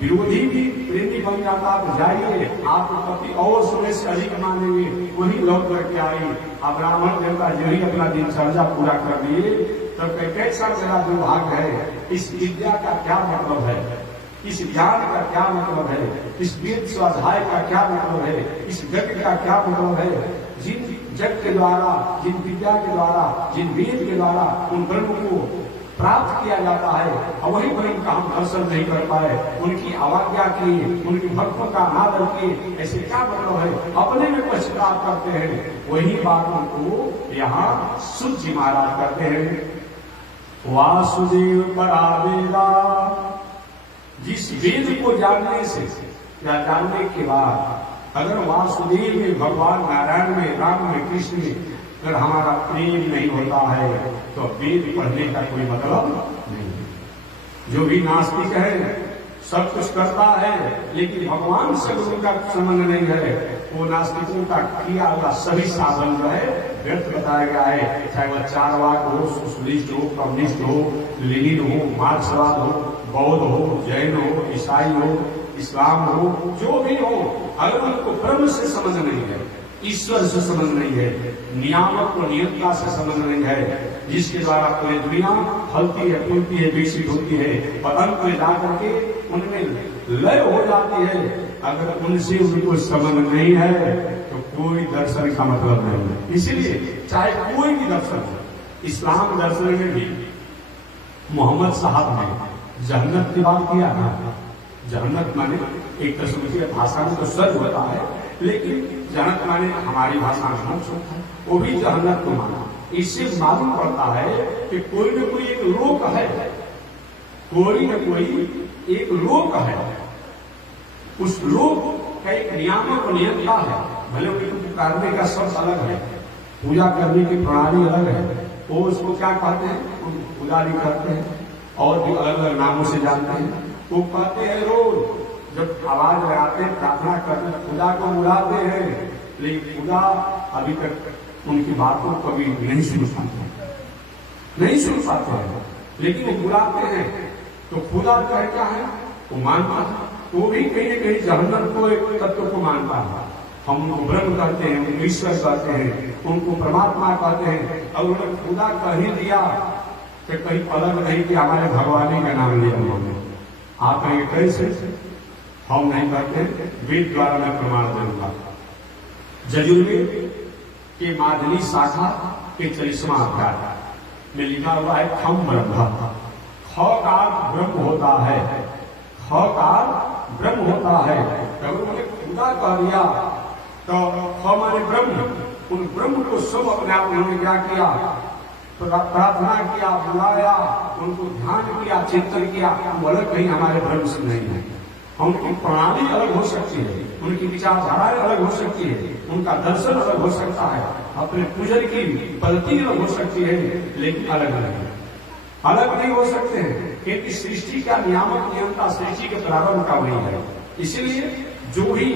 विरोधी भी प्रेमी बन जाता। तो जाइए, आपको पति और समय से अधिक मानेंगे, वही लौट करके आई। अब ब्राह्मण देवता यही अपना दिनचर्या पूरा कर दिए, तब कैसा मेरा दुर्भाग्य है, इस विद्या का क्या मतलब है, इस ज्ञान का क्या मतलब है, इस वेद स्वाध्याय का क्या मतलब है, इस यज्ञ का क्या मतलब है। जिन यज्ञ के द्वारा, जिन विद्या के द्वारा, जिन वेद के द्वारा उन ब्रह्म को प्राप्त किया जाता है, और वही पर इनका हम दर्शन नहीं कर पाए, उनकी अवज्ञा किए, उनकी भक्तों का अनादर किए, ऐसे क्या मतलब है, अपने में पश्चाताप करते हैं। वही बातों को यहाँ सूत जी महाराज करते हैं। वासुदेव परावेदा, जिस वेद को जानने से या जानने के बाद अगर वासुदेव में, भगवान नारायण में, राम में, कृष्ण में अगर हमारा प्रेम नहीं होता है तो वेद पढ़ने का कोई मतलब नहीं। जो भी नास्तिक है सब कुछ करता है लेकिन भगवान से उनका संबंध नहीं है, वो नास्तिकों का किया हुआ सभी साधन जो है व्यर्थ बताया गया है। चाहे वह चारवाक हो, सोशलिस्ट हो, कम्युनिस्ट हो, लेनिन हो, मार्क्सवाद हो, बौद्ध हो, जैन हो, ईसाई हो, इस्लाम हो, जो भी हो, अगर उनको ब्रह्म से संबंध नहीं है, ईश्वर से संबंध नहीं है, नियामक और नियंत्रण से संबंध नहीं है, जिसके द्वारा पूरी दुनिया फलती है, फूलती है, विकसित होती है, और अंत में जाकर के उनमें लय हो जाती है, अगर उनसे उनको संबंध नहीं है तो कोई दर्शन का मतलब नहीं है। इसीलिए चाहे कोई भी दर्शन हो, इस्लाम दर्शन में भी मोहम्मद साहब ने जन्नत की बात किया ना। जन्नत माने एक किस्म की भाषा में तो स्वर्ग होता है, लेकिन जन्नत माने हमारी भाषा में मोक्ष होता है, वो भी जन्नत को माना। इससे मालूम पड़ता है कि कोई न कोई एक लोक है, कोई न कोई एक लोक है, उस लोक का एक नियामक और नियंता है। भले उनको पुकारने का शब्द अलग है, पूजा करने की प्रणाली अलग है, वो उसको क्या कहते हैं, पुजारी करते हैं और भी अलग अलग नामों से जानते हैं। वो कहते हैं रोज जब आवाज लगाते हैं, प्रार्थना करते हैं, खुदा को बुलाते हैं, लेकिन खुदा अभी तक उनकी बातों को कभी नहीं सुन पाते हैं, लेकिन वो बुलाते हैं तो खुदा क्या है वो मानता है, वो भी कहीं न कहीं जहन्नम को एक तत्व को मानता है। हम उनको ब्रह्म कहते हैं, उनको ईश्वर कहते हैं, उनको परमात्मा कहते हैं, और उन्होंने खुदा कह ही दिया कि कहीं अलग नहीं कि हमारे भगवान का नाम लिया उन्होंने। आप कहेंगे कैसे, हम नहीं करते, वेद द्वारा मैं प्रमाण दूंगा। यजुर्वेद के मादनी शाखा के 40वां अध्याय में लिखा हुआ है खम ब्रह्म। ख का ब्रह्म होता है, ख का ब्रह्म होता है। जब उन्होंने खुदा कह दिया तो ख माने ब्रह्म, उन ब्रह्म को सब अपने आप उन्होंने क्या किया, प्रार्थना किया, बुलाया, उनको ध्यान किया, चिंतन किया। वो अलग कहीं हमारे ब्रह्म से नहीं है। उनकी प्रणाली अलग हो सकती है, उनकी विचारधाराएं अलग हो सकती है, उनका दर्शन अलग हो सकता है, अपने पूजन की पद्धति अलग हो सकती है, लेकिन अलग नहीं हो सकते हैं, क्योंकि सृष्टि का नियामक नियंता सृष्टि के प्रारंभ का वही है। इसीलिए जो भी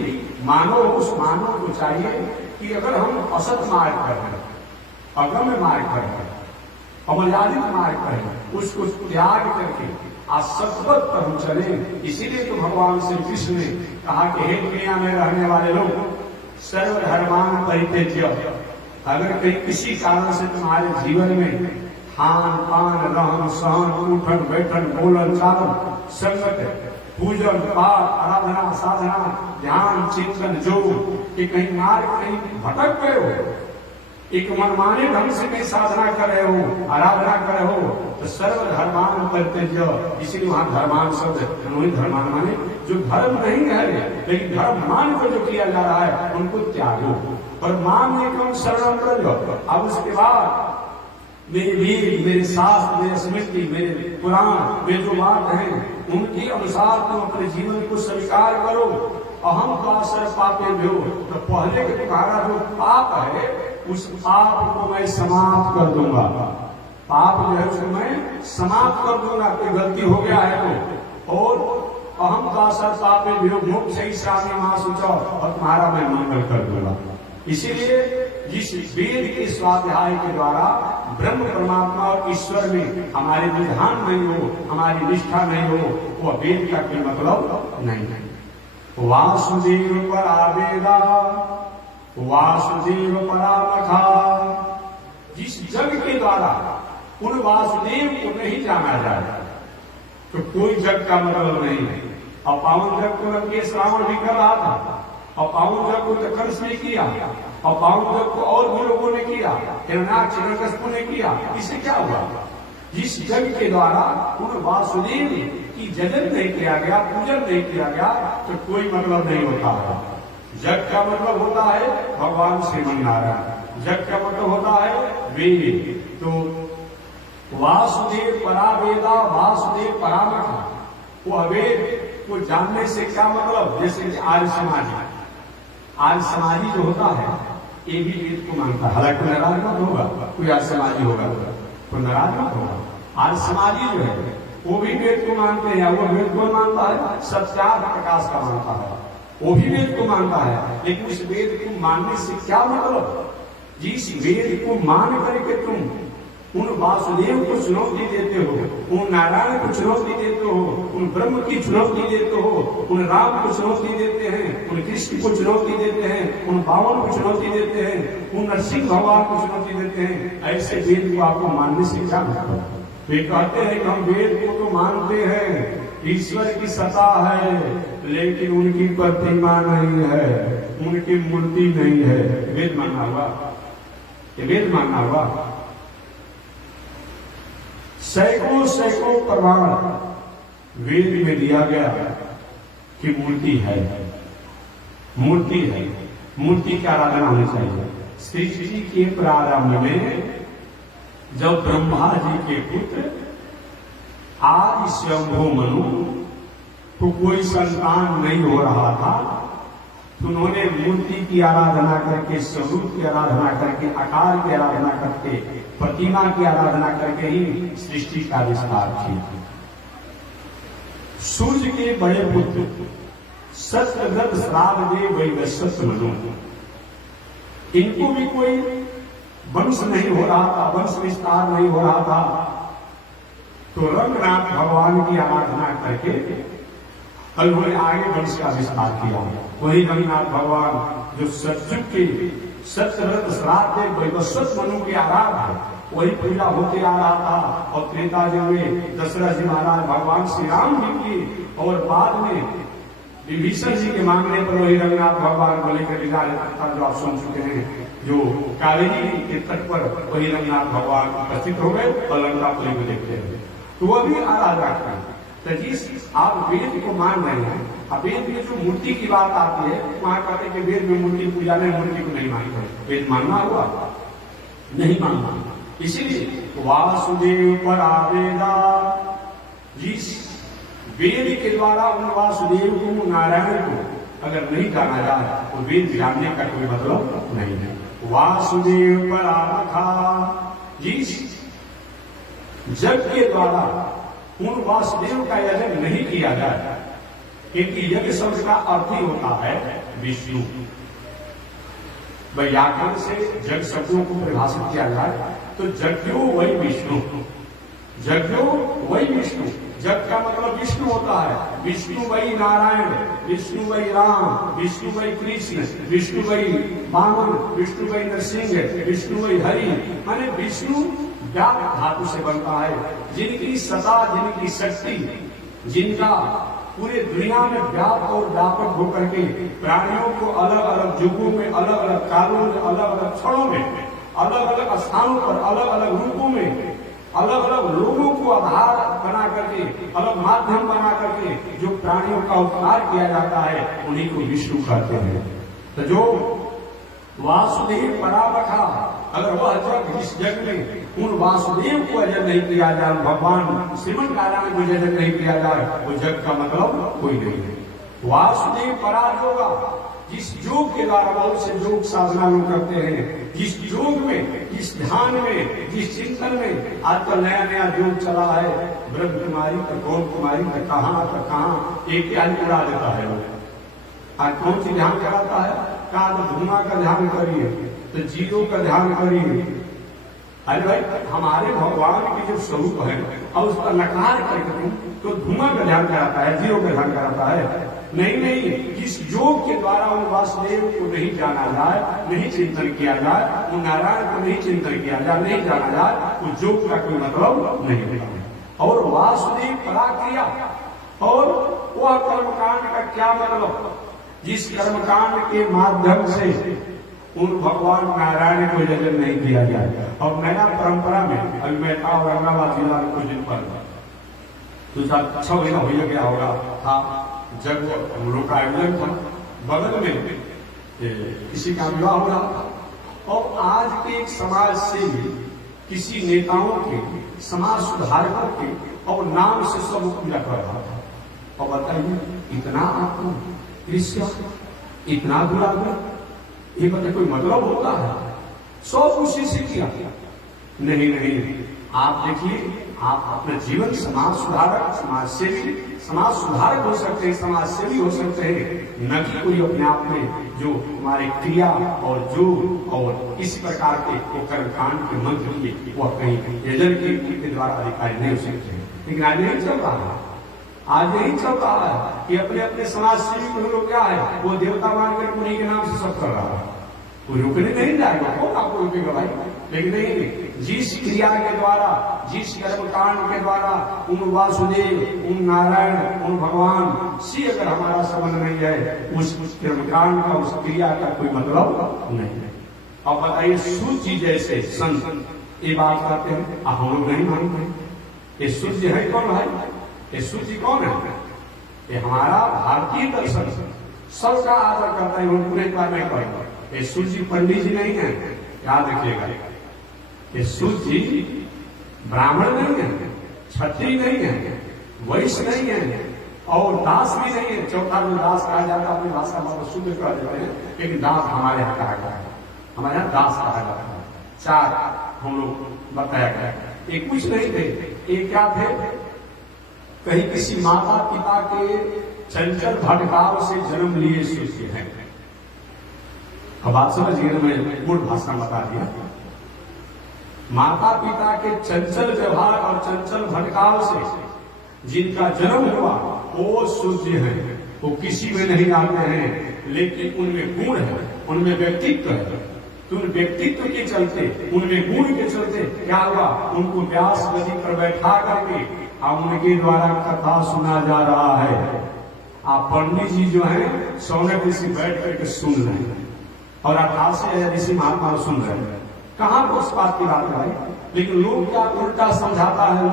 मानव, उस मानव को चाहिए कि अगर हम असत मार्ग पर हैं, अगम्य मार्ग पर हैं, अमर्यादित मार्ग पर हैं, उसको त्याग करके असतपथ पर हम चले। इसीलिए तो भगवान श्री कृष्ण ने कहा कि हे दुनिया में रहने वाले लोग, सर्वधर्मान परित्यज्य, अगर कहीं किसी कारण से तुम्हारे जीवन में खान पान, रहन सहन, उठन बैठन, बोलन चालन, संगत, पूजन पाठ, आराधना साधना, ध्यान चिंतन, जो कि कहीं मार्ग कहीं भटक गए हो, एक मनमाने ढंग से कहीं साधना कर रहे हो, आराधना कर रहे हो, तो सर्वधर्मान परित्यज्य। इसीलिए वहां धर्मान शब्द, धर्मान माने जो धर्म नहीं है लेकिन धर्म मान कर जो किया जा रहा है उनको त्यागो और मान्य कम शरण प्रजो। अब उसके बाद मेरे वीर, मेरे शास्त्र, मेरे स्मृति, मेरे पुराण में जो बात है उनके अनुसार तुम अपने जीवन को स्वीकार करो। अहम पासर पापे भ्यो, तो पहले के तुम्हारा जो पाप है उस पाप को मैं समाप्त कर दूंगा। पाप जो है उसको मैं समाप्त कर दूंगा, कोई गलती हो गया है तो। और अहम पासर पापे भ्यो मोक्ष श्रामी मां सुचो, और तुम्हारा मैं मंगल कर दूंगा। इसीलिए जिस वेद के स्वाध्याय के द्वारा ब्रह्म परमात्मा और ईश्वर में हमारे विधान नहीं हो, हमारी निष्ठा नहीं हो, वह वेद का कोई मतलब नहीं है। वासुदेव परावेदा वासुदेव परामखा, जिस जग के द्वारा उन वासुदेव को नहीं जाना जाए तो कोई जग का मतलब नहीं है। और पावन जग को लंकेश रावण भी कर रहा था, और पावन जग को तो कंस ने किया, और पावन जग को और भी लोगों ने किया, हिरण्याक्ष हिरण्यकशिपु ने किया। इससे क्या हुआ? जिस जग के द्वारा उन वासुदेव की जजन नहीं किया गया, पूजन नहीं किया गया, तो कोई मतलब नहीं होता है। जग का मतलब होता है भगवान श्रीमन नारायण, जग का मतलब होता है वेद। तो वासुदेव परावेदा वासुदेव परामखा, वो अवेद को जानने से क्या मतलब? जैसे कि आर्य समाजी, आर्य समाजी जो होता है ये भी वेद को मानता है। हालांकि नाराज मत होगा, कोई आर्य समाजी होगा तो नाराज मत होगा। आर्य समाजी जो है वो भी वेद को मानते हैं। वो वेद को मानता है, सत्यार्थ प्रकाश का मानता है, वो भी वेद को मानता है। लेकिन उस वेद को मानने से क्या मतलब? जिस वेद को मान करके तुम उन वासुदेव को चुनौती देते हो, उन नारायण को चुनौती देते हो, उन ब्रह्म की चुनौती देते हो, उन राम को चुनौती देते हैं, उन कृष्ण को चुनौती देते हैं, उन बावन को चुनौती देते हैं, उन नरसिंह भगवान को चुनौती देते हैं, ऐसे वेद को आपको मानने से क्या मतलब? वे कहते हैं कि हम वेद को तो मानते हैं, ईश्वर की सत्ता है, लेकिन उनकी प्रतिमा नहीं है, उनकी मूर्ति नहीं है। वेद मानना हुआ? वेद मानना हुआ? सैकड़ों सैकड़ों प्रमाण वेद में दिया गया कि मूर्ति है, मूर्ति है, मूर्ति की आराधना होनी चाहिए। सृष्टि के प्रारंभ में जब ब्रह्मा जी के पुत्र आदि स्वयंभू मनु को कोई संतान नहीं हो रहा था, तो उन्होंने मूर्ति की आराधना करके, स्वरूप की आराधना करके, आकार की आराधना करके, प्रतिमा की आराधना करके ही सृष्टि का विस्तार किया। सूर्य के बड़े पुत्र सत्यव्रत श्रावदेव वैवस्वत मनु, इनको भी कोई वंश नहीं हो रहा था, वंश विस्तार नहीं हो रहा था, तो रंगनाथ भगवान की आराधना करके उन्होंने आगे वंश का विस्तार किया। वही रंगनाथ भगवान जो सतयुग के सत्यव्रत श्रावदेव वैवस्वत मनु के आराध है, वही पूजा होते आ रहा था। और त्रेता युग में दशरथ जी महाराज भगवान श्री राम जी की, और बाद में विभीषण जी के मांगने पर वही रंगनाथ भगवान को लेकर विदा था, जो आप सुन चुके हैं, जो कावेरी के तट पर वही रंगनाथ भगवान उपस्थित हो गए और लंकापुरी को देखते हुए, तो वह भी आराधना करते। तो जिस आप वेद को मान रहे हैं, अब वेद में जो मूर्ति की बात आती है, वहां कहते कि वेद में मूर्ति पूजा नहीं, मूर्ति को नहीं मानते। वेद मानना हुआ? नहीं मानना। इसीलिए वासुदेव परावेदा, जिस वेद के द्वारा उन वासुदेव को, नारायण को अगर नहीं जाना जाए तो वेद जानने का कोई मतलब नहीं है। वासुदेव परामखा, जिस जग के द्वारा उन वासुदेव का यजन नहीं किया जाए, क्योंकि यज्ञ शब्द का अर्थ ही होता है विष्णु। व्याकरण से जग शब्दों को परिभाषित किया जाए तो जग्यो वही विष्णु, जग्यो वही विष्णु। जग का मतलब विष्णु होता है, विष्णु वही नारायण, विष्णु वही राम, विष्णु वही कृष्ण, विष्णु वही वामन, विष्णु वही नरसिंह, विष्णु वही हरि। माने विष्णु व्याप धातु से बनता है, जिनकी सत्ता, जिनकी शक्ति, जिनका पूरे दुनिया में व्याप्त और व्यापक होकर के प्राणियों को अलग अलग युगों में, अलग अलग कालों में, अलग अलग क्षणों में, अलग अलग स्थानों पर, अलग अलग रूपों में अलग अलग लोगों को आधार बना करके, अलग माध्यम बना करके जो प्राणियों का उपकार किया जाता है उन्हीं को विष्णु कहते हैं। तो जो वासुदेव पराबखा, अगर वह जग इस जग में उन वासुदेव को अजर नहीं किया जाए, भगवान श्रीमन नारायण को अजर नहीं किया जाए, वो जग का मतलब कोई नहीं है। वासुदेव परायोगा, जिस योग के द्वारा बहुत से योग साधना लोग करते हैं, जिस योग में, जिस ध्यान में, जिस चिंतन में आजकल नया नया योग चला है, ब्रह्म कुमारी का गौर कुमारी का कहाँ एक ध्यान उड़ा देता है लोग। आज कौन सी ध्यान कराता है? कहा तो धुआं का ध्यान करिए, तो जीरो का ध्यान करिए। अरे भाई, हमारे भगवान के जो स्वरूप है और उसका नकार करके तो धुआं का ध्यान कराता है, जीरो का ध्यान कराता है? नहीं, जिस योग के द्वारा उन वासुदेव को नहीं जाना जाए, नहीं चिंतन किया जाए, उन नारायण को नहीं चिंतन किया जाए, नहीं जाना जाए, उस योग का कोई मतलब नहीं होता। और वासुदेव पराक्रिया, और वह कर्मकांड का क्या मतलब? जिस कर्मकांड के माध्यम से उन भगवान नारायण को जन्म नहीं किया जाए। और नया परंपरा में अभी मैं था औरंगाबाद जिला में कुछ दिन पर, तो 6 महीना हो गया होगा था, जब हम लोग का आयोजन था, बगल में किसी का विवाह हो रहा था, और आज के एक समाज से किसी नेताओं के, समाज सुधारकों के और नाम से सब पूजा कर रहा था। और बताइए, इतना आपको कृष्ण, इतना दुराग्रह, ये बताइए कोई मतलब होता है? सब उसी से किया। नहीं, आप देखिए, आप अपना जीवन समाज सुधारक, समाज सेवी, समाज सुधारक हो सकते हैं, समाज सेवी हो सकते हैं, न कि कोई अपने आप में जो हमारे क्रिया और जो और इस प्रकार के वो कर्मकांड के मंत्र किए वो कहीं एजेंट के द्वारा अधिकारी नहीं हो सकते। लेकिन आज नहीं चल रहा है, आज यही चल रहा है कि अपने अपने समाज सेवी लोग क्या है, वो देवता मानकर उन्हीं के नाम से सब कर रहा है। कोई रुकने नहीं जाएगा, कौन आपको रुकेगा भाई? लेकिन नहीं, जिस क्रिया के द्वारा, जिस कर्मकांड के द्वारा उन वासुदेव, उन नारायण, उन भगवान से अगर हमारा संबंध नहीं है, उस कर्मकांड का, उस क्रिया का कोई मतलब नहीं है। अब बताइए, सूर्य जैसे संत ये बात करते हैं, हम लोग नहीं मानते। ये सूर्य है कौन भाई? ये सूर्य कौन है? ये हमारा भारतीय दर्शन सबका आदर करता है, उन्हें नहीं करेगा। ये सूर्य पंडित जी नहीं है, याद रखिएगा। ये सूर्य ब्राह्मण नहीं है, क्षत्रिय नहीं है, वैश्य नहीं है, और दास भी नहीं है। चौथा जो दास कहा जाता है अपनी भाषा में शुद्ध कह देते हैं, लेकिन दास हमारे यहाँ कहा गया है, हमारे यहाँ दास कहा जाता है। 4 हम लोग बताया गया। ये कुछ नहीं थे, ये क्या थे? कहीं किसी माता पिता के चंचल भटकाव से जन्म लिए सूर्य हैं। अब बात समझिए, मैं मूल भाषा बता दिया। माता पिता के चंचल व्यवहार और चंचल भटकाव से जिनका जन्म हुआ वो सूर्य हैं। वो किसी में नहीं आते हैं, लेकिन उनमें गुण है, उनमें व्यक्तित्व है। तो उन व्यक्तित्व के चलते, उनमें गुण के चलते क्या हुआ? उनको व्यास नदी पर बैठा करके अब उनके द्वारा कथा सुना जा रहा है। आप पंडित जी जो है सोने से बैठ करके सुन रहे हैं, और 88 ऋषि महात्मा सुन रहे हैं। कहाँ पर उस बात की बात है भाई? लेकिन लोग क्या उल्टा समझाता है,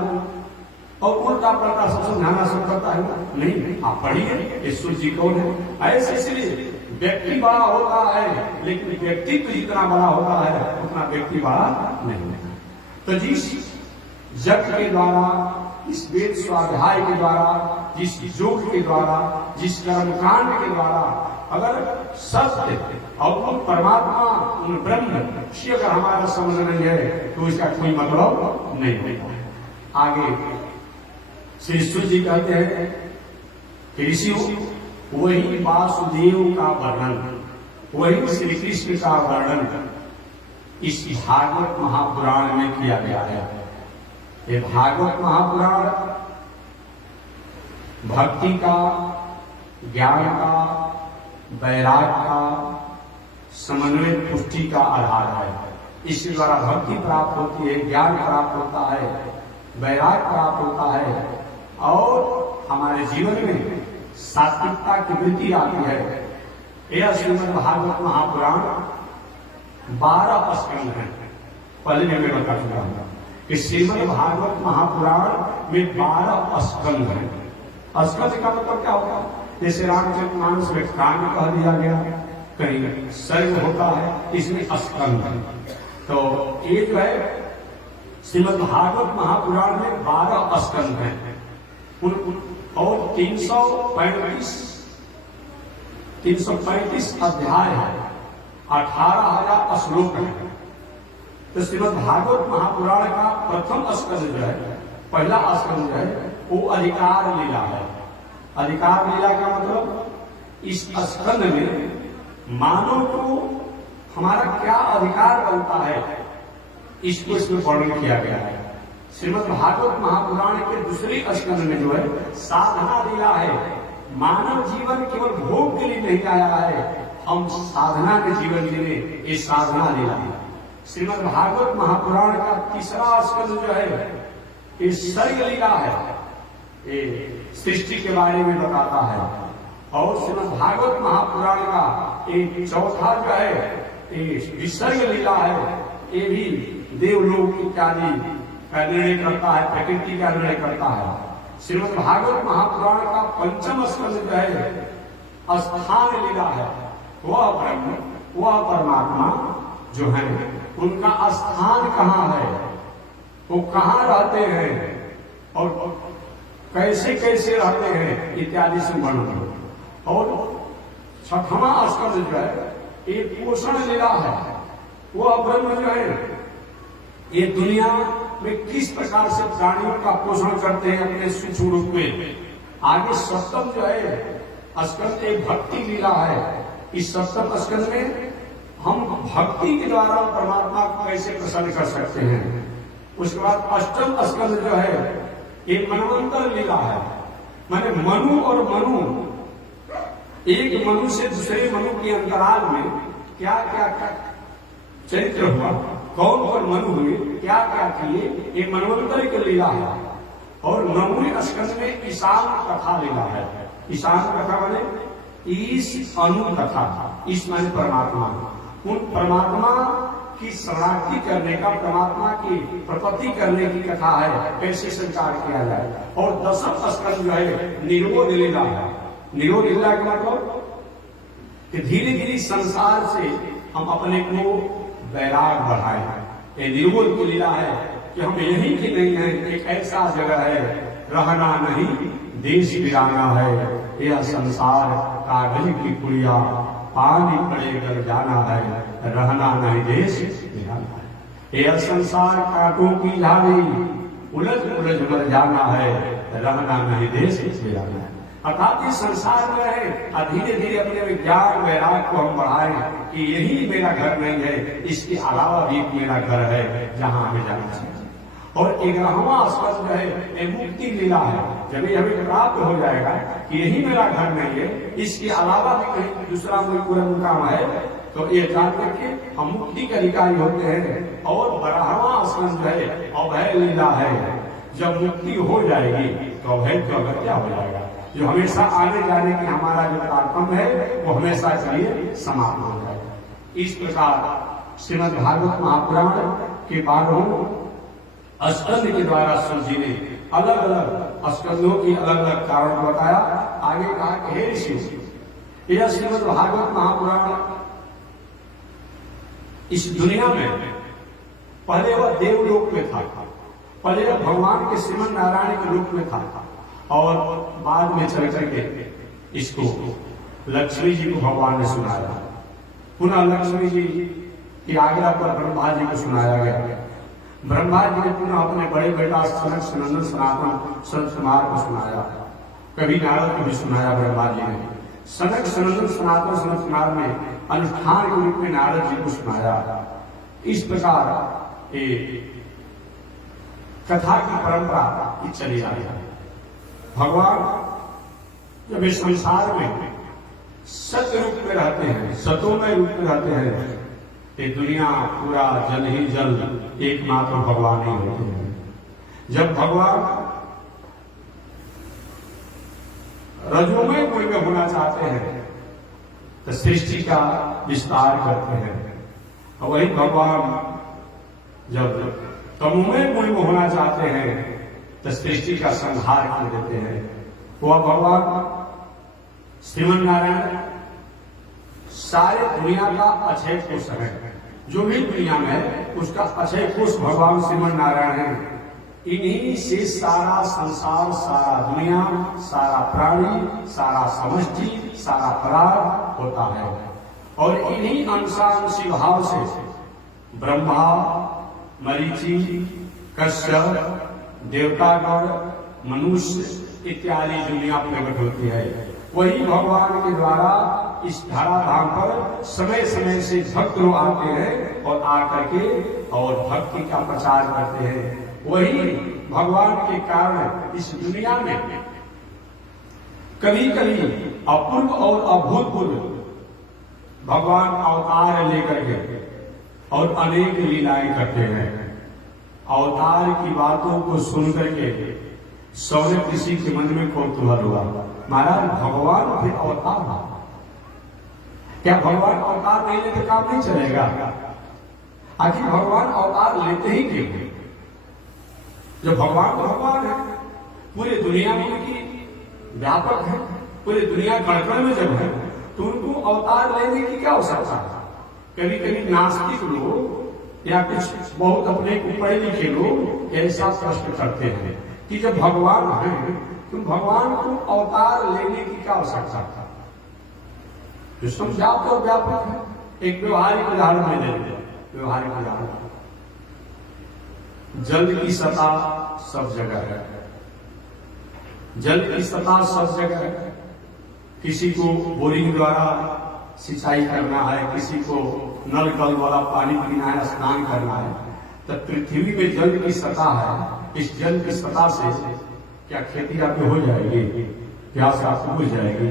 और उल्टा पलटा सब समझाना सब करता है। नहीं, आप पढ़िए ईश्वर जी कौन है। ऐसे इसलिए व्यक्ति बड़ा होता है, लेकिन व्यक्तित्व जितना बड़ा होता है उतना व्यक्ति बड़ा नहीं है। तो जिस जग के द्वारा, इस वेद स्वाध्याय के द्वारा, जिस योग के द्वारा, जिस कर्मकांड के द्वारा अगर सत्य और उन परमात्मा, उन ब्रह्म से अगर हमारा संबंध नहीं है तो इसका कोई मतलब नहीं होता है। आगे श्री सूर्य जी कहते हैं कि ऋषियों, वही वासुदेव का वर्णन, वही श्री कृष्ण का वर्णन इस भागवत महापुराण में किया गया है। ये भागवत महापुराण भक्ति का, ज्ञान का, वैराग्य का, समन्वय पुष्टि का आधार है। इसके द्वारा भक्ति प्राप्त होती है, ज्ञान प्राप्त होता है, वैराग्य प्राप्त होता है, और हमारे जीवन में सात्विकता की वृद्धि आती है। यह श्रीमद् भागवत महापुराण 12 स्कंद है। पहले मैं बता चुका हूं, कि श्रीमद् भागवत महापुराण में 12 स्कंद हैं। स्कंद का मतलब क्या होता है? जैसे रामचरितमानस में कांड कह दिया गया, कहीं सर्ग होता है, इसमें स्कंद है। तो एक है श्रीमद् भागवत महापुराण में 12 स्कंद हैं और 335 अध्याय है, 18,000 श्लोक है। तो श्रीमद् भागवत महापुराण का प्रथम स्कंद जो है, पहला स्कंद जो है वो अधिकार लीला है। अधिकार लीला का मतलब इस स्कंद में मानव को हमारा क्या अधिकार बनता है, इसको इसमें वर्णन किया गया है। श्रीमद् भागवत महापुराण के दूसरे स्कंद में जो है साधना लीला है। मानव जीवन केवल भोग के लिए नहीं आया है, हम साधना के जीवन जीने, ये साधना लीला है। श्रीमद् भागवत महापुराण का तीसरा स्कंद जो है ये सर्ग लीला है, ये सृष्टि के बारे में बताता है। और श्रीमद् भागवत महापुराण का एक चौथा जो है ये विसर्ग लीला है, ये भी देवलोक इत्यादि का निर्णय करता है, प्रकृति का निर्णय करता है। श्रीमद् भागवत महापुराण का पंचम स्कंद जो है स्थान लीला है। वह ब्रह्म, वह परमात्मा जो है उनका स्थान कहाँ है, वो कहाँ रहते हैं और कैसे कैसे रहते हैं इत्यादि से वर्णन। और छठवां स्कंद जो है ये पोषण लीला है। वह ब्रह्म जो है ये दुनिया में किस प्रकार से प्राणियों का पोषण करते हैं अपने सूक्ष्म रूप में। आगे सप्तम जो है स्कंद एक भक्ति लीला है। इस सप्तम स्कंद में हम भक्ति के द्वारा परमात्मा को कैसे प्रसन्न कर सकते हैं। उसके बाद अष्टम स्कंद जो है ये मनवंतर लीला है। माने मनु और मनु, एक मनु से दूसरे मनु के अंतराल में क्या क्या चरित्र हुआ, कौन कौन मनु हुए, क्या क्या किए, ये मनवंतर की लीला है। और नौवें स्कंद में ईशान कथा लीला है। ईशान कथा माने ईश अनु कथा, ईश माने परमात्मा, उन परमात्मा की शरणागति करने का, परमात्मा की प्रपत्ति करने की कथा है, कैसे संचार किया जाए। और दसम स्कंद जो है निरोध लीला है। निरोध लीला का मतलब कि धीरे धीरे संसार से हम अपने को वैराग बढ़ाए। ये निरोध की लीला है कि हम यही की नहीं है, एक ऐसा जगह है रहना नहीं, देश वीराना है। यह संसार कागज की पुड़िया, पानी पड़े कर जाना है, रहना नहीं देश वीराना है। यह संसार कांटों की झाड़ी, उलझ उलझ मर जाना है, रहना नहीं देश वीराना है। अर्थात इस संसार में रहे और धीरे धीरे अपने विज्ञान वैराग को हम बढ़ाएं कि यही मेरा घर नहीं है, इसके अलावा भी मेरा घर है जहां हमें जाना चाहिए। और 11वां स्कंद जो है ये मुक्ति लीला है। जब ये हमें प्राप्त हो जाएगा कि यही मेरा घर नहीं है, इसके अलावा भी कहीं दूसरा कोई मुकाम है, तो ये जान करके हम मुक्ति के अधिकारी होते हैं। और 12वां स्कंद जो है अभय लीला है। जब मुक्ति हो जाएगी तो अभय तो अगर क्या हो जाएगा, जो हमेशा आने जाने की हमारा जो तारतम्य है वो हमेशा के लिए समाप्त हो जाएगा। इस प्रकार श्रीमद् भागवत महापुराण के 12 स्कंद के द्वारा सूर्य जी ने अलग अलग स्कंदों की अलग अलग कारण बताया। आगे कहा कि हे ऋषि, यह श्रीमद् भागवत महापुराण इस दुनिया में पहले वह देवलोक में था, पहले वह भगवान के श्रीमन नारायण के रूप में था, और बाद में चल करके इसको लक्ष्मी जी को भगवान ने सुनाया। पुनः लक्ष्मी जी की आज्ञा पर ब्रह्मा जी को सुनाया गया। ब्रह्मा जी ने पुनः अपने बड़े बेटा सनक सनंदन सनातन संत कुमार को सुनाया। कभी नारद को भी सुनाया ब्रह्मा जी ने। सनक सनंदन सनातन संत कुमार ने अनुष्ठान के रूप में नारद जी को सुनाया। इस प्रकार ये कथा की परंपरा चली आ रही है। भगवान जब इस संसार में सत्य रूप में रहते हैं, सतोमय रूप में रहते हैं, ये दुनिया पूरा जल ही जल एकमात्र भगवान ही होते हैं। जब भगवान रजोमय कोई में होना चाहते हैं तो सृष्टि का विस्तार करते हैं। और वही भगवान जब तमोमय गुण में होना चाहते हैं तो सृष्टि का संहार कर देते हैं। वह भगवान श्रीमन नारायण सारे दुनिया का अक्षय कोष है। जो भी दुनिया में है उसका अक्षय कोष भगवान श्रीमन नारायण है। इन्हीं से सारा संसार, सारा दुनिया, सारा प्राणी, सारा समष्टि, सारा परार्थ होता है। और इन्हीं अंशांशी भाव से ब्रह्मा, मरीचि, कश्यप, देवतागण, मनुष्य इत्यादि दुनिया प्रकट होती है। वही भगवान के द्वारा इस धराधाम पर समय समय से भक्त लोग आते हैं और आकर के और भक्ति का प्रचार करते हैं। वही भगवान के कारण इस दुनिया में कभी कभी अपूर्व और अभूतपूर्व भगवान अवतार लेकर के और अनेक लीलाएं करते हैं। अवतार की बातों को सुनकर के सौरभ ऋषि के मन में कौतूहल हुआ, महाराज भगवान फिर अवतार है क्या? भगवान अवतार नहीं लेते काम नहीं चलेगा? आखिर भगवान अवतार लेते ही क्यों? जो भगवान तो भगवान है, पूरे दुनिया में उनकी व्यापक है, पूरे दुनिया कण में जब है तो उनको अवतार लेने की क्या आवश्यकता है? कभी कभी नास्तिक लोग या कुछ बहुत अपने को पढ़े लिखे लोग ऐसा प्रश्न करते हैं कि जब भगवान है तो भगवान को अवतार लेने की क्या आवश्यकता था? विश्व व्याप्त और व्यापक है। एक व्यवहारिक उदाहरण में ले लिया, व्यवहारिक उदाहरण, जल की सतह सब जगह है, जल की सतह सब जगह है। किसी को बोरिंग द्वारा सिंचाई करना है, किसी को नल कल वाला पानी पीना है, स्नान करना है, तो पृथ्वी में जल की सतह है। इस जल की सतह से क्या खेती आपकी हो जाएगी? प्यास आपको बुझ जाएगी?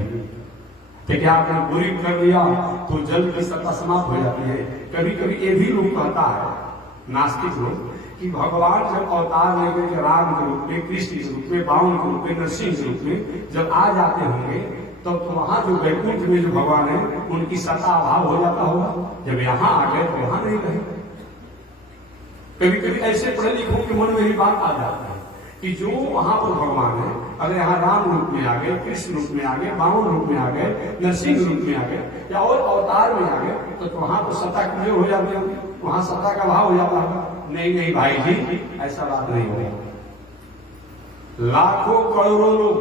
तो क्या आपने बोरिंग कर दिया तो जल की सतह समाप्त हो जाती है? कभी कभी ये भी लोग कहता है नास्तिक लोग कि भगवान जब अवतार लेकर के राम के रूप में, कृष्ण के रूप में, बावन के रूप में, नरसिंह के रूप में जब आ जाते होंगे तब तो वहां जो वैकुंठ में जो भगवान है उनकी सत्ता अभाव हो जाता होगा। जब यहाँ आ गए तो वहां नहीं रहे। कभी कभी ऐसे पढ़े लिखों के मन में भी बात आ जाती है कि जो वहां पर भगवान है, अगर यहाँ राम रूप में आ गए, कृष्ण रूप में आ गए, बावन रूप में आ गए, नरसिंह रूप में आ गए या और अवतार में आ गए तो वहां तो सत्ता क्लियर हो जाती होगी, वहां सत्ता का अभाव हो जाता होगा। नहीं नहीं भाई जी, ऐसा बात नहीं होगी। लाखों करोड़ों लोग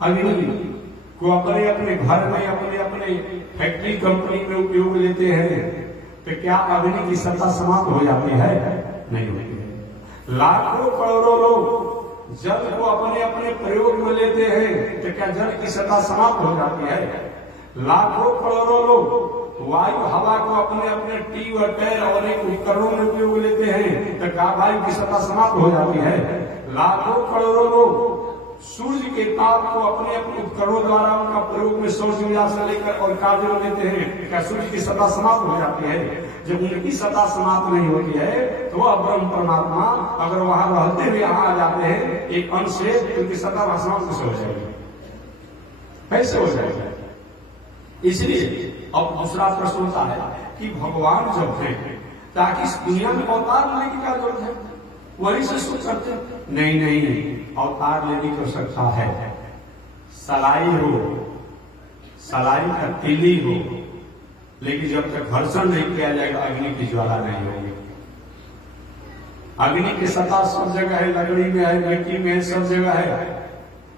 अग्नि को अपने अपने घर में, अपने अपने फैक्ट्री कंपनी में उपयोग लेते हैं तो क्या अग्नि की सत्ता समाप्त हो जाती है? नहीं होती है। लाखों करोड़ों लोग जल को अपने अपने प्रयोग में लेते हैं तो क्या जल की सत्ता समाप्त हो जाती है? लाखों करोड़ों लोग वायु हवा को अपने अपने ट्यूब और टायर और एक उपकरणों में उपयोग लेते हैं तो क्या वायु की सत्ता समाप्त हो जाती है? लाखों करोड़ों लोग सूर्य के ताप को अपने अपने उपकरणों द्वारा उनका प्रयोग में सौर ऊर्जा से लेकर और कार्य में लेते हैं, क्या सूर्य की सत्ता समाप्त हो जाती है? जब उनकी सत्ता समाप्त नहीं होती है तो वह ब्रह्म परमात्मा अगर वहां रहते हुए यहाँ आ जाते हैं एक अंश से, उनकी सत्ता समाप्त कैसे हो जाएगी? कैसे हो जाएगी? इसलिए अब दूसरा प्रश्न होता है कि भगवान जब है ताकि इस दुनिया में अवतार लेने की क्या जरूरत है? वही से सोच सकते हैं। नहीं नहीं, अवतार लेने की आवश्यकता है। सलाई हो, सलाई का तीली हो, लेकिन जब तक घर्षण नहीं किया जाएगा अग्नि की ज्वाला नहीं होगी। अग्नि की सत्ता सब जगह है, लकड़ी में है, मिट्टी में है, सब जगह है।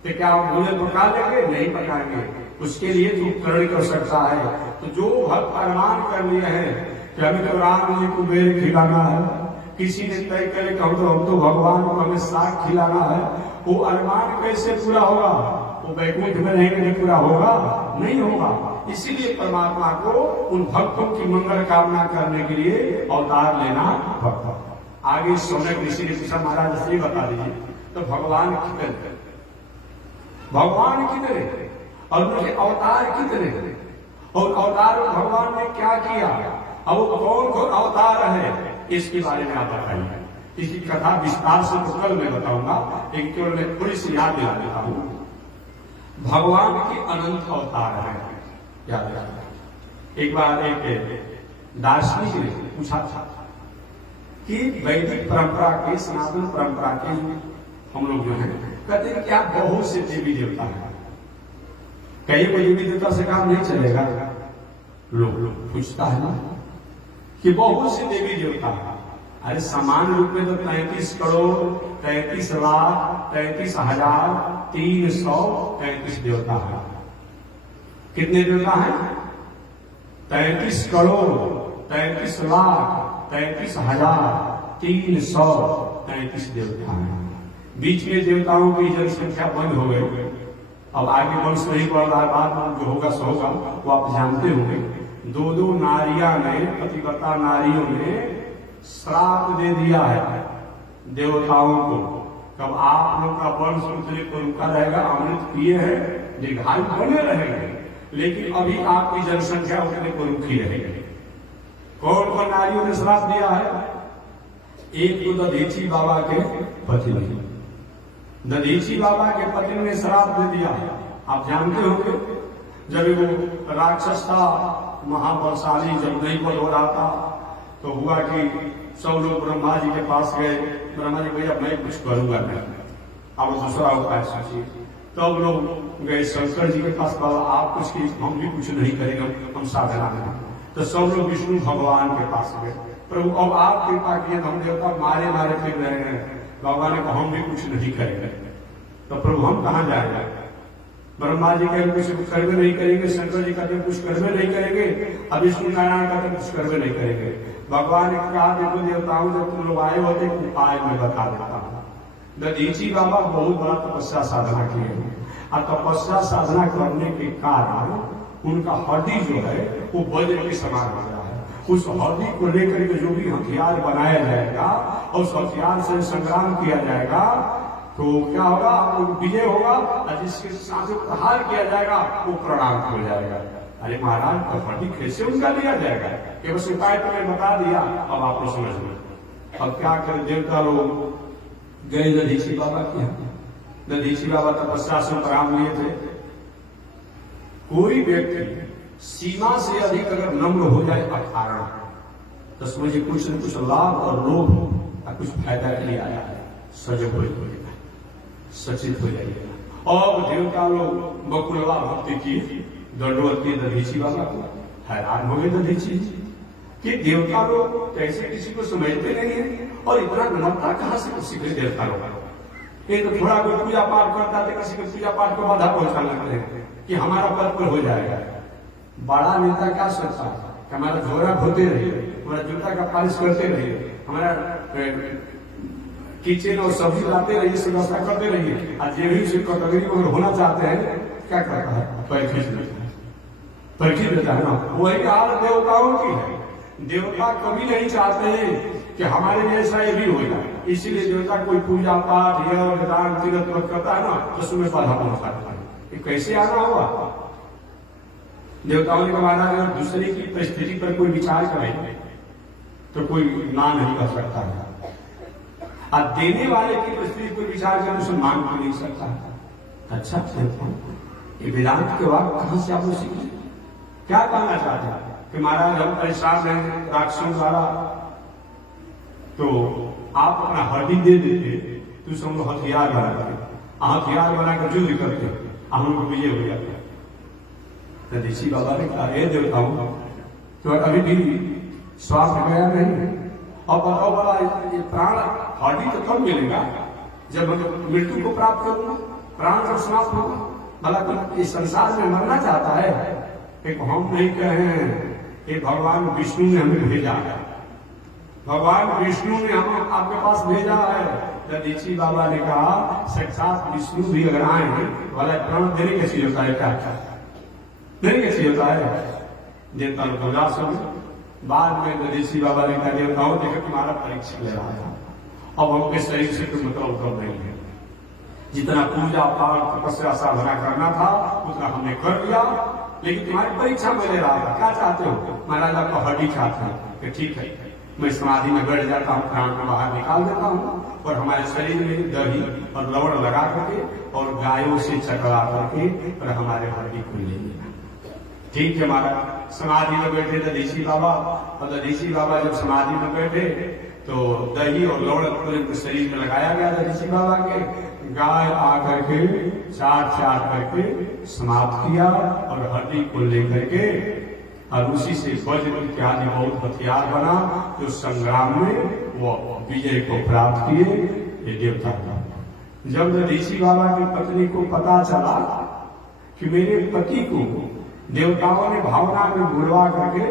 तो क्या आप भूले पका लेंगे? नहीं पकाएंगे। उसके लिए तो उपकरण की आवश्यकता है। तो जो भक्त अरमान कर लिए हैं कि अभी तो राम जी को बेर खिलाना है, किसी ने तय करे कि हम तो भगवान को हमें साग खिलाना है, वो अरमान कैसे पूरा होगा? वो वैकुंठ में रहेंगे पूरा होगा? नहीं होगा। इसीलिए परमात्मा को उन भक्तों की मंगल कामना करने के लिए अवतार लेना भक्त। आगे सोने ऋषि ने पूछा, महाराज से बता दीजिए तो भगवान कितने, भगवान कितने और उनके अवतार कितने, और अवतार में भगवान ने क्या किया, और वो कौन कौन अवतार है, इसके बारे में आप बताइए। इसकी कथा विस्तार से तो कल मैं बताऊंगा, लेकिन केवल मैं थोड़ी सी याद दिला देता हूं। भगवान के अनंत अवतार है, याद रखना। एक बार एक दार्शनिक ने पूछा था कि वैदिक परंपरा के, सनातन परंपरा के हम लोग जो है कहते हैं क्या बहुत से देवी देवता है, कहीं कोई देवी देवता से काम नहीं चलेगा। लोग पूछता है ना कि बहुत से देवी देवता है। अरे समान रूप में तो 33 करोड़ 33 लाख 33,333 देवता है। कितने देवता हैं? 33 करोड़ 33 लाख 33,333 देवता हैं। बीच में देवताओं की जनसंख्या बंद हो गई। अब आगे वंश नहीं बढ़ रहा, बाद में जो होगा सो होगा, वो आप जानते होंगे। दो नारियां ने, पतिव्रता नारियों ने श्राप दे दिया है देवताओं को। कब आप लोग का वंश उतने को रुका रहेगा, अमृत पिए हैं, दीर्घायु बने रहेंगे, लेकिन अभी आपकी जनसंख्या उतने को रुकी रहेगी। कौन कौन नारियों ने श्राप दिया है? एक तो दधीची बाबा के पति ने, दधीची बाबा के पति ने श्राप दे दिया। आप जानते होंगे जब वो राक्षस था महाबलशाली, जब नहीं बल हो रहा था तो हुआ कि सब लोग ब्रह्मा जी के पास गए। ब्रह्मा जी भैया मैं कुछ करूंगा नहीं, अब दूसरा उपाय सोचिए। तब लोग गए शंकर जी के पास, बाबा आप कुछ की, हम भी कुछ नहीं करेंगे, हम साधना करें। तो सब लोग विष्णु भगवान के पास गए, प्रभु अब आप कृपा किए, हम देवता मारे मारे फिर रहे हैं। भगवान ने कहा हम भी कुछ नहीं करेंगे। तो प्रभु हम कहाँ जाएंगे? ब्रह्मा जी कहते कुछ करवे नहीं करेंगे, शंकर जी कहते कुछ करवे नहीं करेंगे, अब विष्णु नारायण कहते कुछ करवे नहीं करेंगे। भगवान ने कहा देखो देवताओं, जब तुम लोग आए होते उपाय में बता देता हूँ। दधीची बाबा बहुत बड़ा तपस्या साधना किए, और तपस्या साधना करने के कारण उनका हड्डी जो है वो वज्र के समान हो गया है। उस हड्डी को लेकर के जो भी हथियार बनाया जाएगा और उस हथियार से संग्राम किया जाएगा तो क्या होगा? वो विजय होगा, और जिसके साथ प्रहार किया जाएगा वो प्रणाम हो जाएगा। अरे महाराज तो हड्डी कैसे उनका लिया जाएगा? कि बस उपाय तो मैं बता दिया, अब आप लोग समझ लो। अब क्या करें? देवता लोग गए दधीची बाबा के यहाँ। दधीची बाबा तपस्या से प्रणाम लिए थे। कोई व्यक्ति सीमा से अधिक अगर नम्र हो जाए अकारण, तो समझिए कुछ न कुछ लाभ और लोभ का कुछ फायदा के लिए आया है, सजग हो जाएगा, सचेत हो जाइएगा। और देवता लोग बकुलवा भक्ति की दंडवत की दधीची बाबा को, हैरान हो गए दधीची कि देवता लोग कैसे किसी को समझते नहीं है, और इतना नम्रता कहां से किसी के देवता लोग। एक तो थोड़ा कोई पूजा पाठ करता था, किसी को पूजा पाठ को बाधा पहुंचाने लगते हैं कि हमारा पद पर हो जाएगा। बड़ा नेता क्या सोचता है कि हमारा झोरा धोते रहिए, हमारा जूता का पालिश करते रहिए, हमारा किचन और सब्जी लाते रहिए, व्यवस्था करते रहिए। और जो भी उसे कैटेगरी में होना चाहते हैं क्या करता है? पैर खींच लेता है, पैर खींच लेता है ना। वही हाल देवताओं की है। देवता कभी नहीं चाहते हैं कि हमारे जैसा ये भी हो जाए, इसीलिए देवता कोई पूजा पाठ या दान तीर्थ करता है ना तो उसमें बाधा पहुंचाता है। ये कैसे आना होगा? देवताओं ने कहा अगर दूसरे की परिस्थिति पर कोई विचार करें तो कोई ना नहीं कर सकता है, और देने वाले की परिस्थिति पर विचार करें उसे मान भी नहीं सकता। अच्छा ये वेदांत के वाक्य कहां से आप लोग सीखे? क्या कहना चाहते हैं कि महाराज हम परेशान हैं राक्षसों द्वारा, तो आप अपना हड्डी दे देते तो हम लोग हथियार बनाते, हथियार बनाकर युद्ध करते, हम लोग विजय हो जाते। दधीची बाबा ने कहा हे देवताओं, तो अभी भी स्वास्थ्य गया नहीं, और बताओ बड़ा ये प्राण हड्डी तो कब मिलेगा जब मृत्यु को प्राप्त करूंगा, प्राण जब समाप्त होगा। भला तो इस संसार में मरना चाहता है? एक हम नहीं कहे, ये भगवान विष्णु ने हमें भेजा है, भगवान विष्णु ने हमें आपके पास भेजा है। दधीची बाबा ने कहा साक्षात विष्णु भी अगर आए वाला प्राण देने कैसी होता है? क्या देने कैसी होता है? देवता लोग उदास हो गए। बाद में दधीची बाबा ने कहा देवताओं देखो तुम्हारा परीक्षा ले रहा है, अब हमके शरीर से कोई मतलब नहीं है। जितना पूजा पाठ तपस्या साधना करना था उतना हमने कर लिया, लेकिन तुम्हारी परीक्षा में ले रहा था। क्या चाहते हो? महाराज आपका हड्डी चाहते हैं कि ठीक है मैं समाधि में बैठ जाता हूँ, प्राण को बाहर निकाल देता हूँ और हमारे शरीर में दही और लवण लगा करके और गायों से चकरा करके और हमारे हड्डी को ले लेना। ठीक है महाराज समाधि में बैठे दधीची बाबा, और दधीची बाबा जब समाधि में बैठे तो तो दही और लौड़ पूरे उनके शरीर में लगाया गया था ऋषि बाबा के। गाय आकर के चाट चाट करके समाप्त किया और हड्डी को लेकर के और उसी से वज्र इत्यादि बहुत हथियार बना, जो संग्राम में वो विजय को प्राप्त किए ये देवता का। जब ऋषि बाबा की पत्नी को पता चला कि मेरे पति को देवताओं ने भावना में बुलवा करके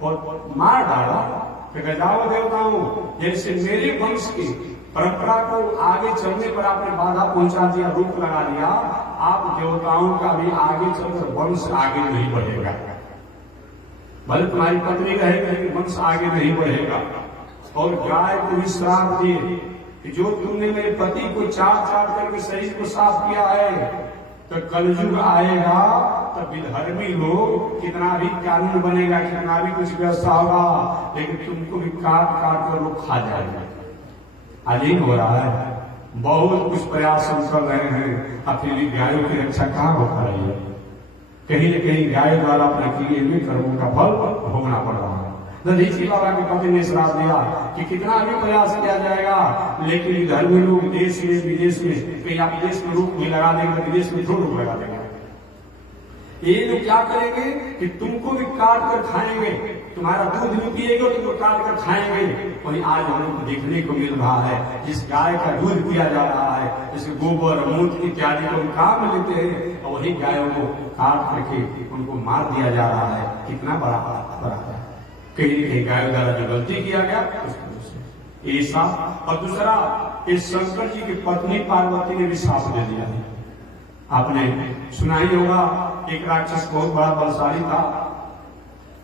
और मार डाला, तो जाओ देवताओं, जैसे मेरे वंश की परंपरा को आगे चलने पर आपने बाधा पहुंचा दिया, रोक लगा दिया, आप देवताओं का भी आगे चलकर वंश आगे नहीं बढ़ेगा। भले तुम्हारी पत्नी रहेगी लेकिन वंश आगे नहीं बढ़ेगा। और गाय को भी श्राप दिए कि जो तुमने मेरे पति को चाट चाट करके शरीर को साफ किया है, तो कलयुग आएगा तब विधर्मी लोग कितना भी कानून बनेगा, कितना भी कुछ व्यवस्था होगा, लेकिन तुमको भी काट काट कर लोग खा जाएंगे। अजीब हो रहा है, बहुत कुछ प्रयास हम कर रहे हैं, अब फिर भी गायों की रक्षा कहाँ हो पा रही है। कहीं न कहीं गाय द्वारा अपने किए हुए कर्मों का फल भोगना पड़ रहा है। ऋषि बाबा के पति ने श्राप दिया कि कितना भी प्रयास किया जाएगा, लेकिन धर्मी लोग देश में विदेश में, कहीं आप विदेश में रोक भी लगा देंगे, विदेश में थोड़ा रोक लगा देंगे। ये लोग क्या करेंगे कि तुमको भी काट कर खाएंगे, तुम्हारा दूध भी पिएगा, तुमको काट कर खाएंगे। वही आज हम लोग देखने को मिल रहा है, जिस गाय का दूध पिया जा रहा है, जैसे गोबर मूत्र इत्यादि को काम में लेते हैं, और वही गायों को काट करके उनको मार दिया जा रहा है। कितना बड़ा अपराध है। कहीं कहीं गायों द्वारा जो गलती किया गया उसको ऐसा। और दूसरा, इस शंकर जी की पत्नी पार्वती ने भी साफ दे दिया है। आपने सुना ही होगा, एक राक्षस बहुत बड़ा बलशाली था,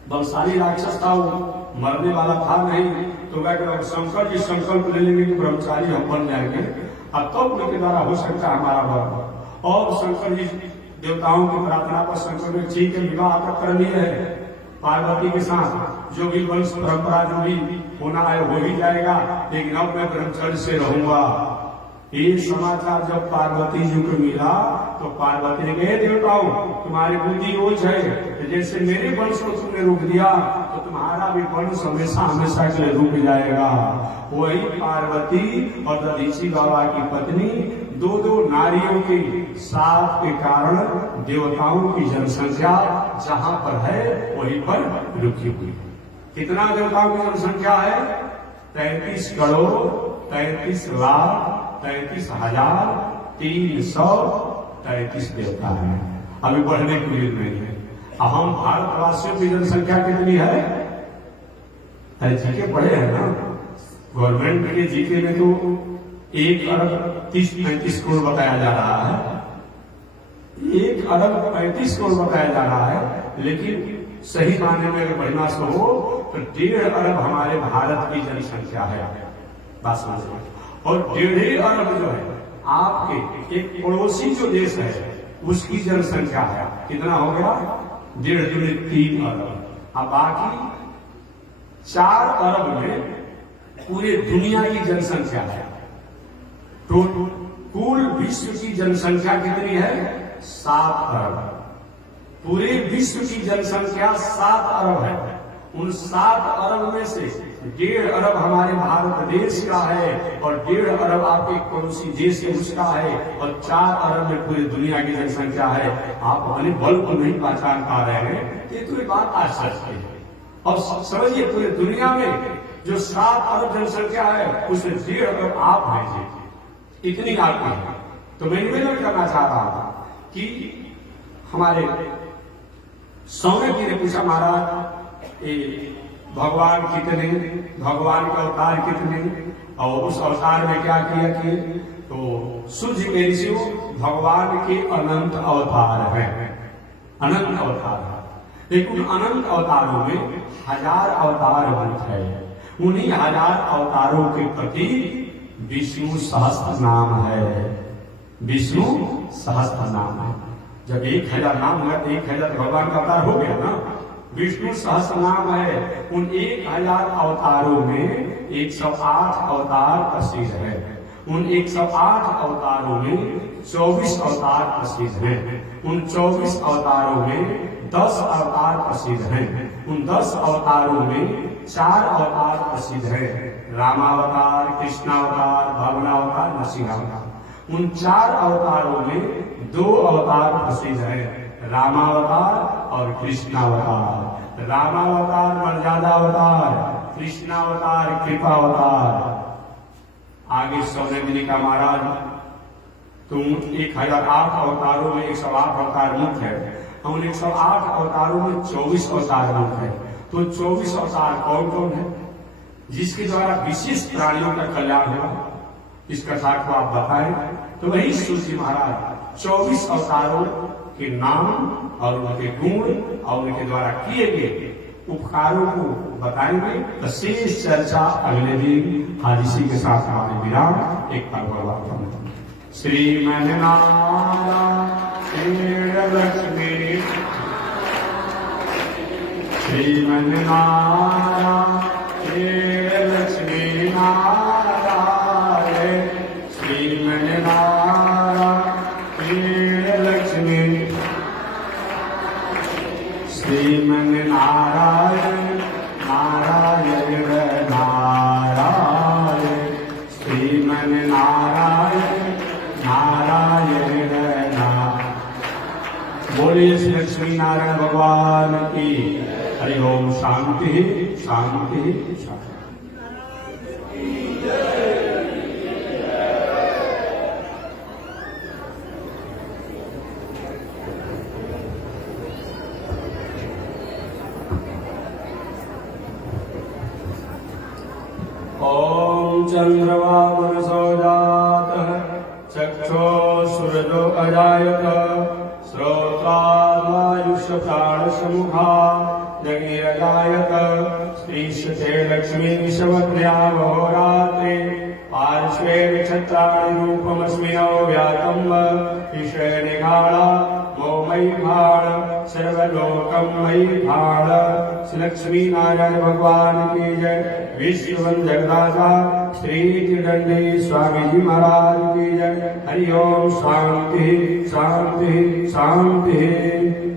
बलशाली राक्षस था, वो मरने वाला था नहीं, तो वह शंकर जी संकल्प ले लेंगे कि ब्रह्मचारी हम बन जाएंगे, अब तो उनके द्वारा हो सकता है हमारा वर। और शंकर जी देवताओं की प्रार्थना पर शंकर ने ठीक है विवाह तक कर लिया है पार्वती के साथ, जो भी वंश परंपरा जो भी होना है हो ही जाएगा, लेकिन अब मैं ब्रह्मचर्य से रहूंगा। ये समाचार जब पार्वती जी को मिला तो पार्वती ने कहा, देवताओं तुम्हारी बुद्धि ओझ है, जैसे मेरे वंश को तुमने रोक दिया तो तुम्हारा भी वंश हमेशा हमेशा के लिए रुक जाएगा। वही पार्वती और ऋषि बाबा की पत्नी दो दो नारियों के साथ के कारण देवताओं की जनसंख्या जहां पर है वहीं पर रुकी हुई। कितना देवताओं की जनसंख्या है? 33 करोड़ 33 लाख 33,333 देवता है। अभी बढ़ने की उम्मीद नहीं है। अब हम भारतवासियों की जनसंख्या कितनी है? अरे जीके पढ़े हैं ना, गवर्नमेंट के जीके में तो 1 अरब 30-35 करोड़ बताया जा रहा है, 1 अरब 35 करोड़ बताया जा रहा है, लेकिन सही मायने में अगर बढ़ना से हो तो 1.5 अरब हमारे भारत की जनसंख्या है। बात समझ। और 1.5 अरब जो है आपके एक पड़ोसी जो देश है उसकी जनसंख्या है। कितना हो गया? 1.5 3 अरब। अब बाकी 4 अरब में पूरे दुनिया की जनसंख्या है। तो कुल विश्व की जनसंख्या कितनी है? 7 अरब। पूरे विश्व की जनसंख्या 7 अरब है। उन 7 अरब में से 1.5 अरब हमारे भारत देश का है और 1.5 अरब आपके पड़ोसी देश है उसका है, और 4 अरब में पूरी दुनिया की जनसंख्या है। आप अपने बल को नहीं पहचान पा रहे हैं, ये तो बात आश्चर्य है। और समझिए पूरी दुनिया में जो 7 अरब जनसंख्या है उसमें 1.5 अरब आप हैं, इतनी आपकी है। तो मैं निवेदन करना चाह रहा था कि हमारे सौम्य जी ने पूछा, महाराज भगवान कितने, भगवान का अवतार कितने और उस अवतार में क्या किया कि तो सूर्य के ऋषि भगवान के अनंत अवतार हैं, अनंत अवतार है। लेकिन अनंत अवतारों में 1000 अवतार है। उन्हीं 1000 अवतारों के प्रति विष्णु सहस्त्र नाम है। विष्णु सहस्त्र नाम है। जब 1000 नाम हुआ तो 1000 भगवान का अवतार हो गया ना। विष्णु सहस्त्र नाम है। उन 1000 अवतारों में 108 अवतार प्रसिद्ध है। उन 108 अवतारों में 24 अवतार प्रसिद्ध हैं। उन 24 अवतारों में 10 अवतार प्रसिद्ध हैं। उन 10 अवतारों में 4 अवतार प्रसिद्ध हैं, रामावतार, कृष्णावतार, भगवानावतार, नरसिंहावतार। उन 4 अवतारों में 2 अवतार प्रसिद्ध हैं, रामावतार और कृष्णावतार। रामावतार मर्यादा अवतार, कृष्णावतार कृपावतार। आगे सौनंदिनी का महाराज, तुम 1008 अवतारों में 108 अवतार मुख्य है, उन 108 अवतारों में 24 अवतार मुख्य है। तो 24 अवतार कौन कौन है जिसके द्वारा विशिष्ट प्राणियों का कल्याण हुआ, इस कथा को आप बताएं। तो वही सूत जी महाराज 24 अवतारों के नाम और उनके गुण और उनके द्वारा किए गए उपकारों को बताएंगे। तो शेष चर्चा अगले दिन आज इसी के साथ हमारे विराम एक भगवान श्रीमन्नारायण लक्ष्मी श्रीमन्नारायण लक्ष्मी नारायण श्रीमन्नारायण लक्ष्मी श्रीमन्नारायण नारायण नारायण श्रीमन्नारायण नारायण नारायण। बोलिए श्री लक्ष्मी नारायण भगवान की हरि ओम। शांति शांति शांति। ओम चंद्रमा मनसो जातः चक्षुः अजायत श्रोत्रायुष प्राण समुखा जगिरजायत श्रीशते लक्ष्मी विषवद्या वहोरात्रे पार्श्वे नक्षत्राणि रूपमस्मिनो व्यातम् विषय निगाढ़ा वो मयि भाण सर्वलोकम मयि भाण। श्री लक्ष्मी नारायण भगवान की जय। विश्व जगदाता श्री त्रिदंडी स्वामी जी महाराज की जय। हरि ओम। शांति शांति शांति।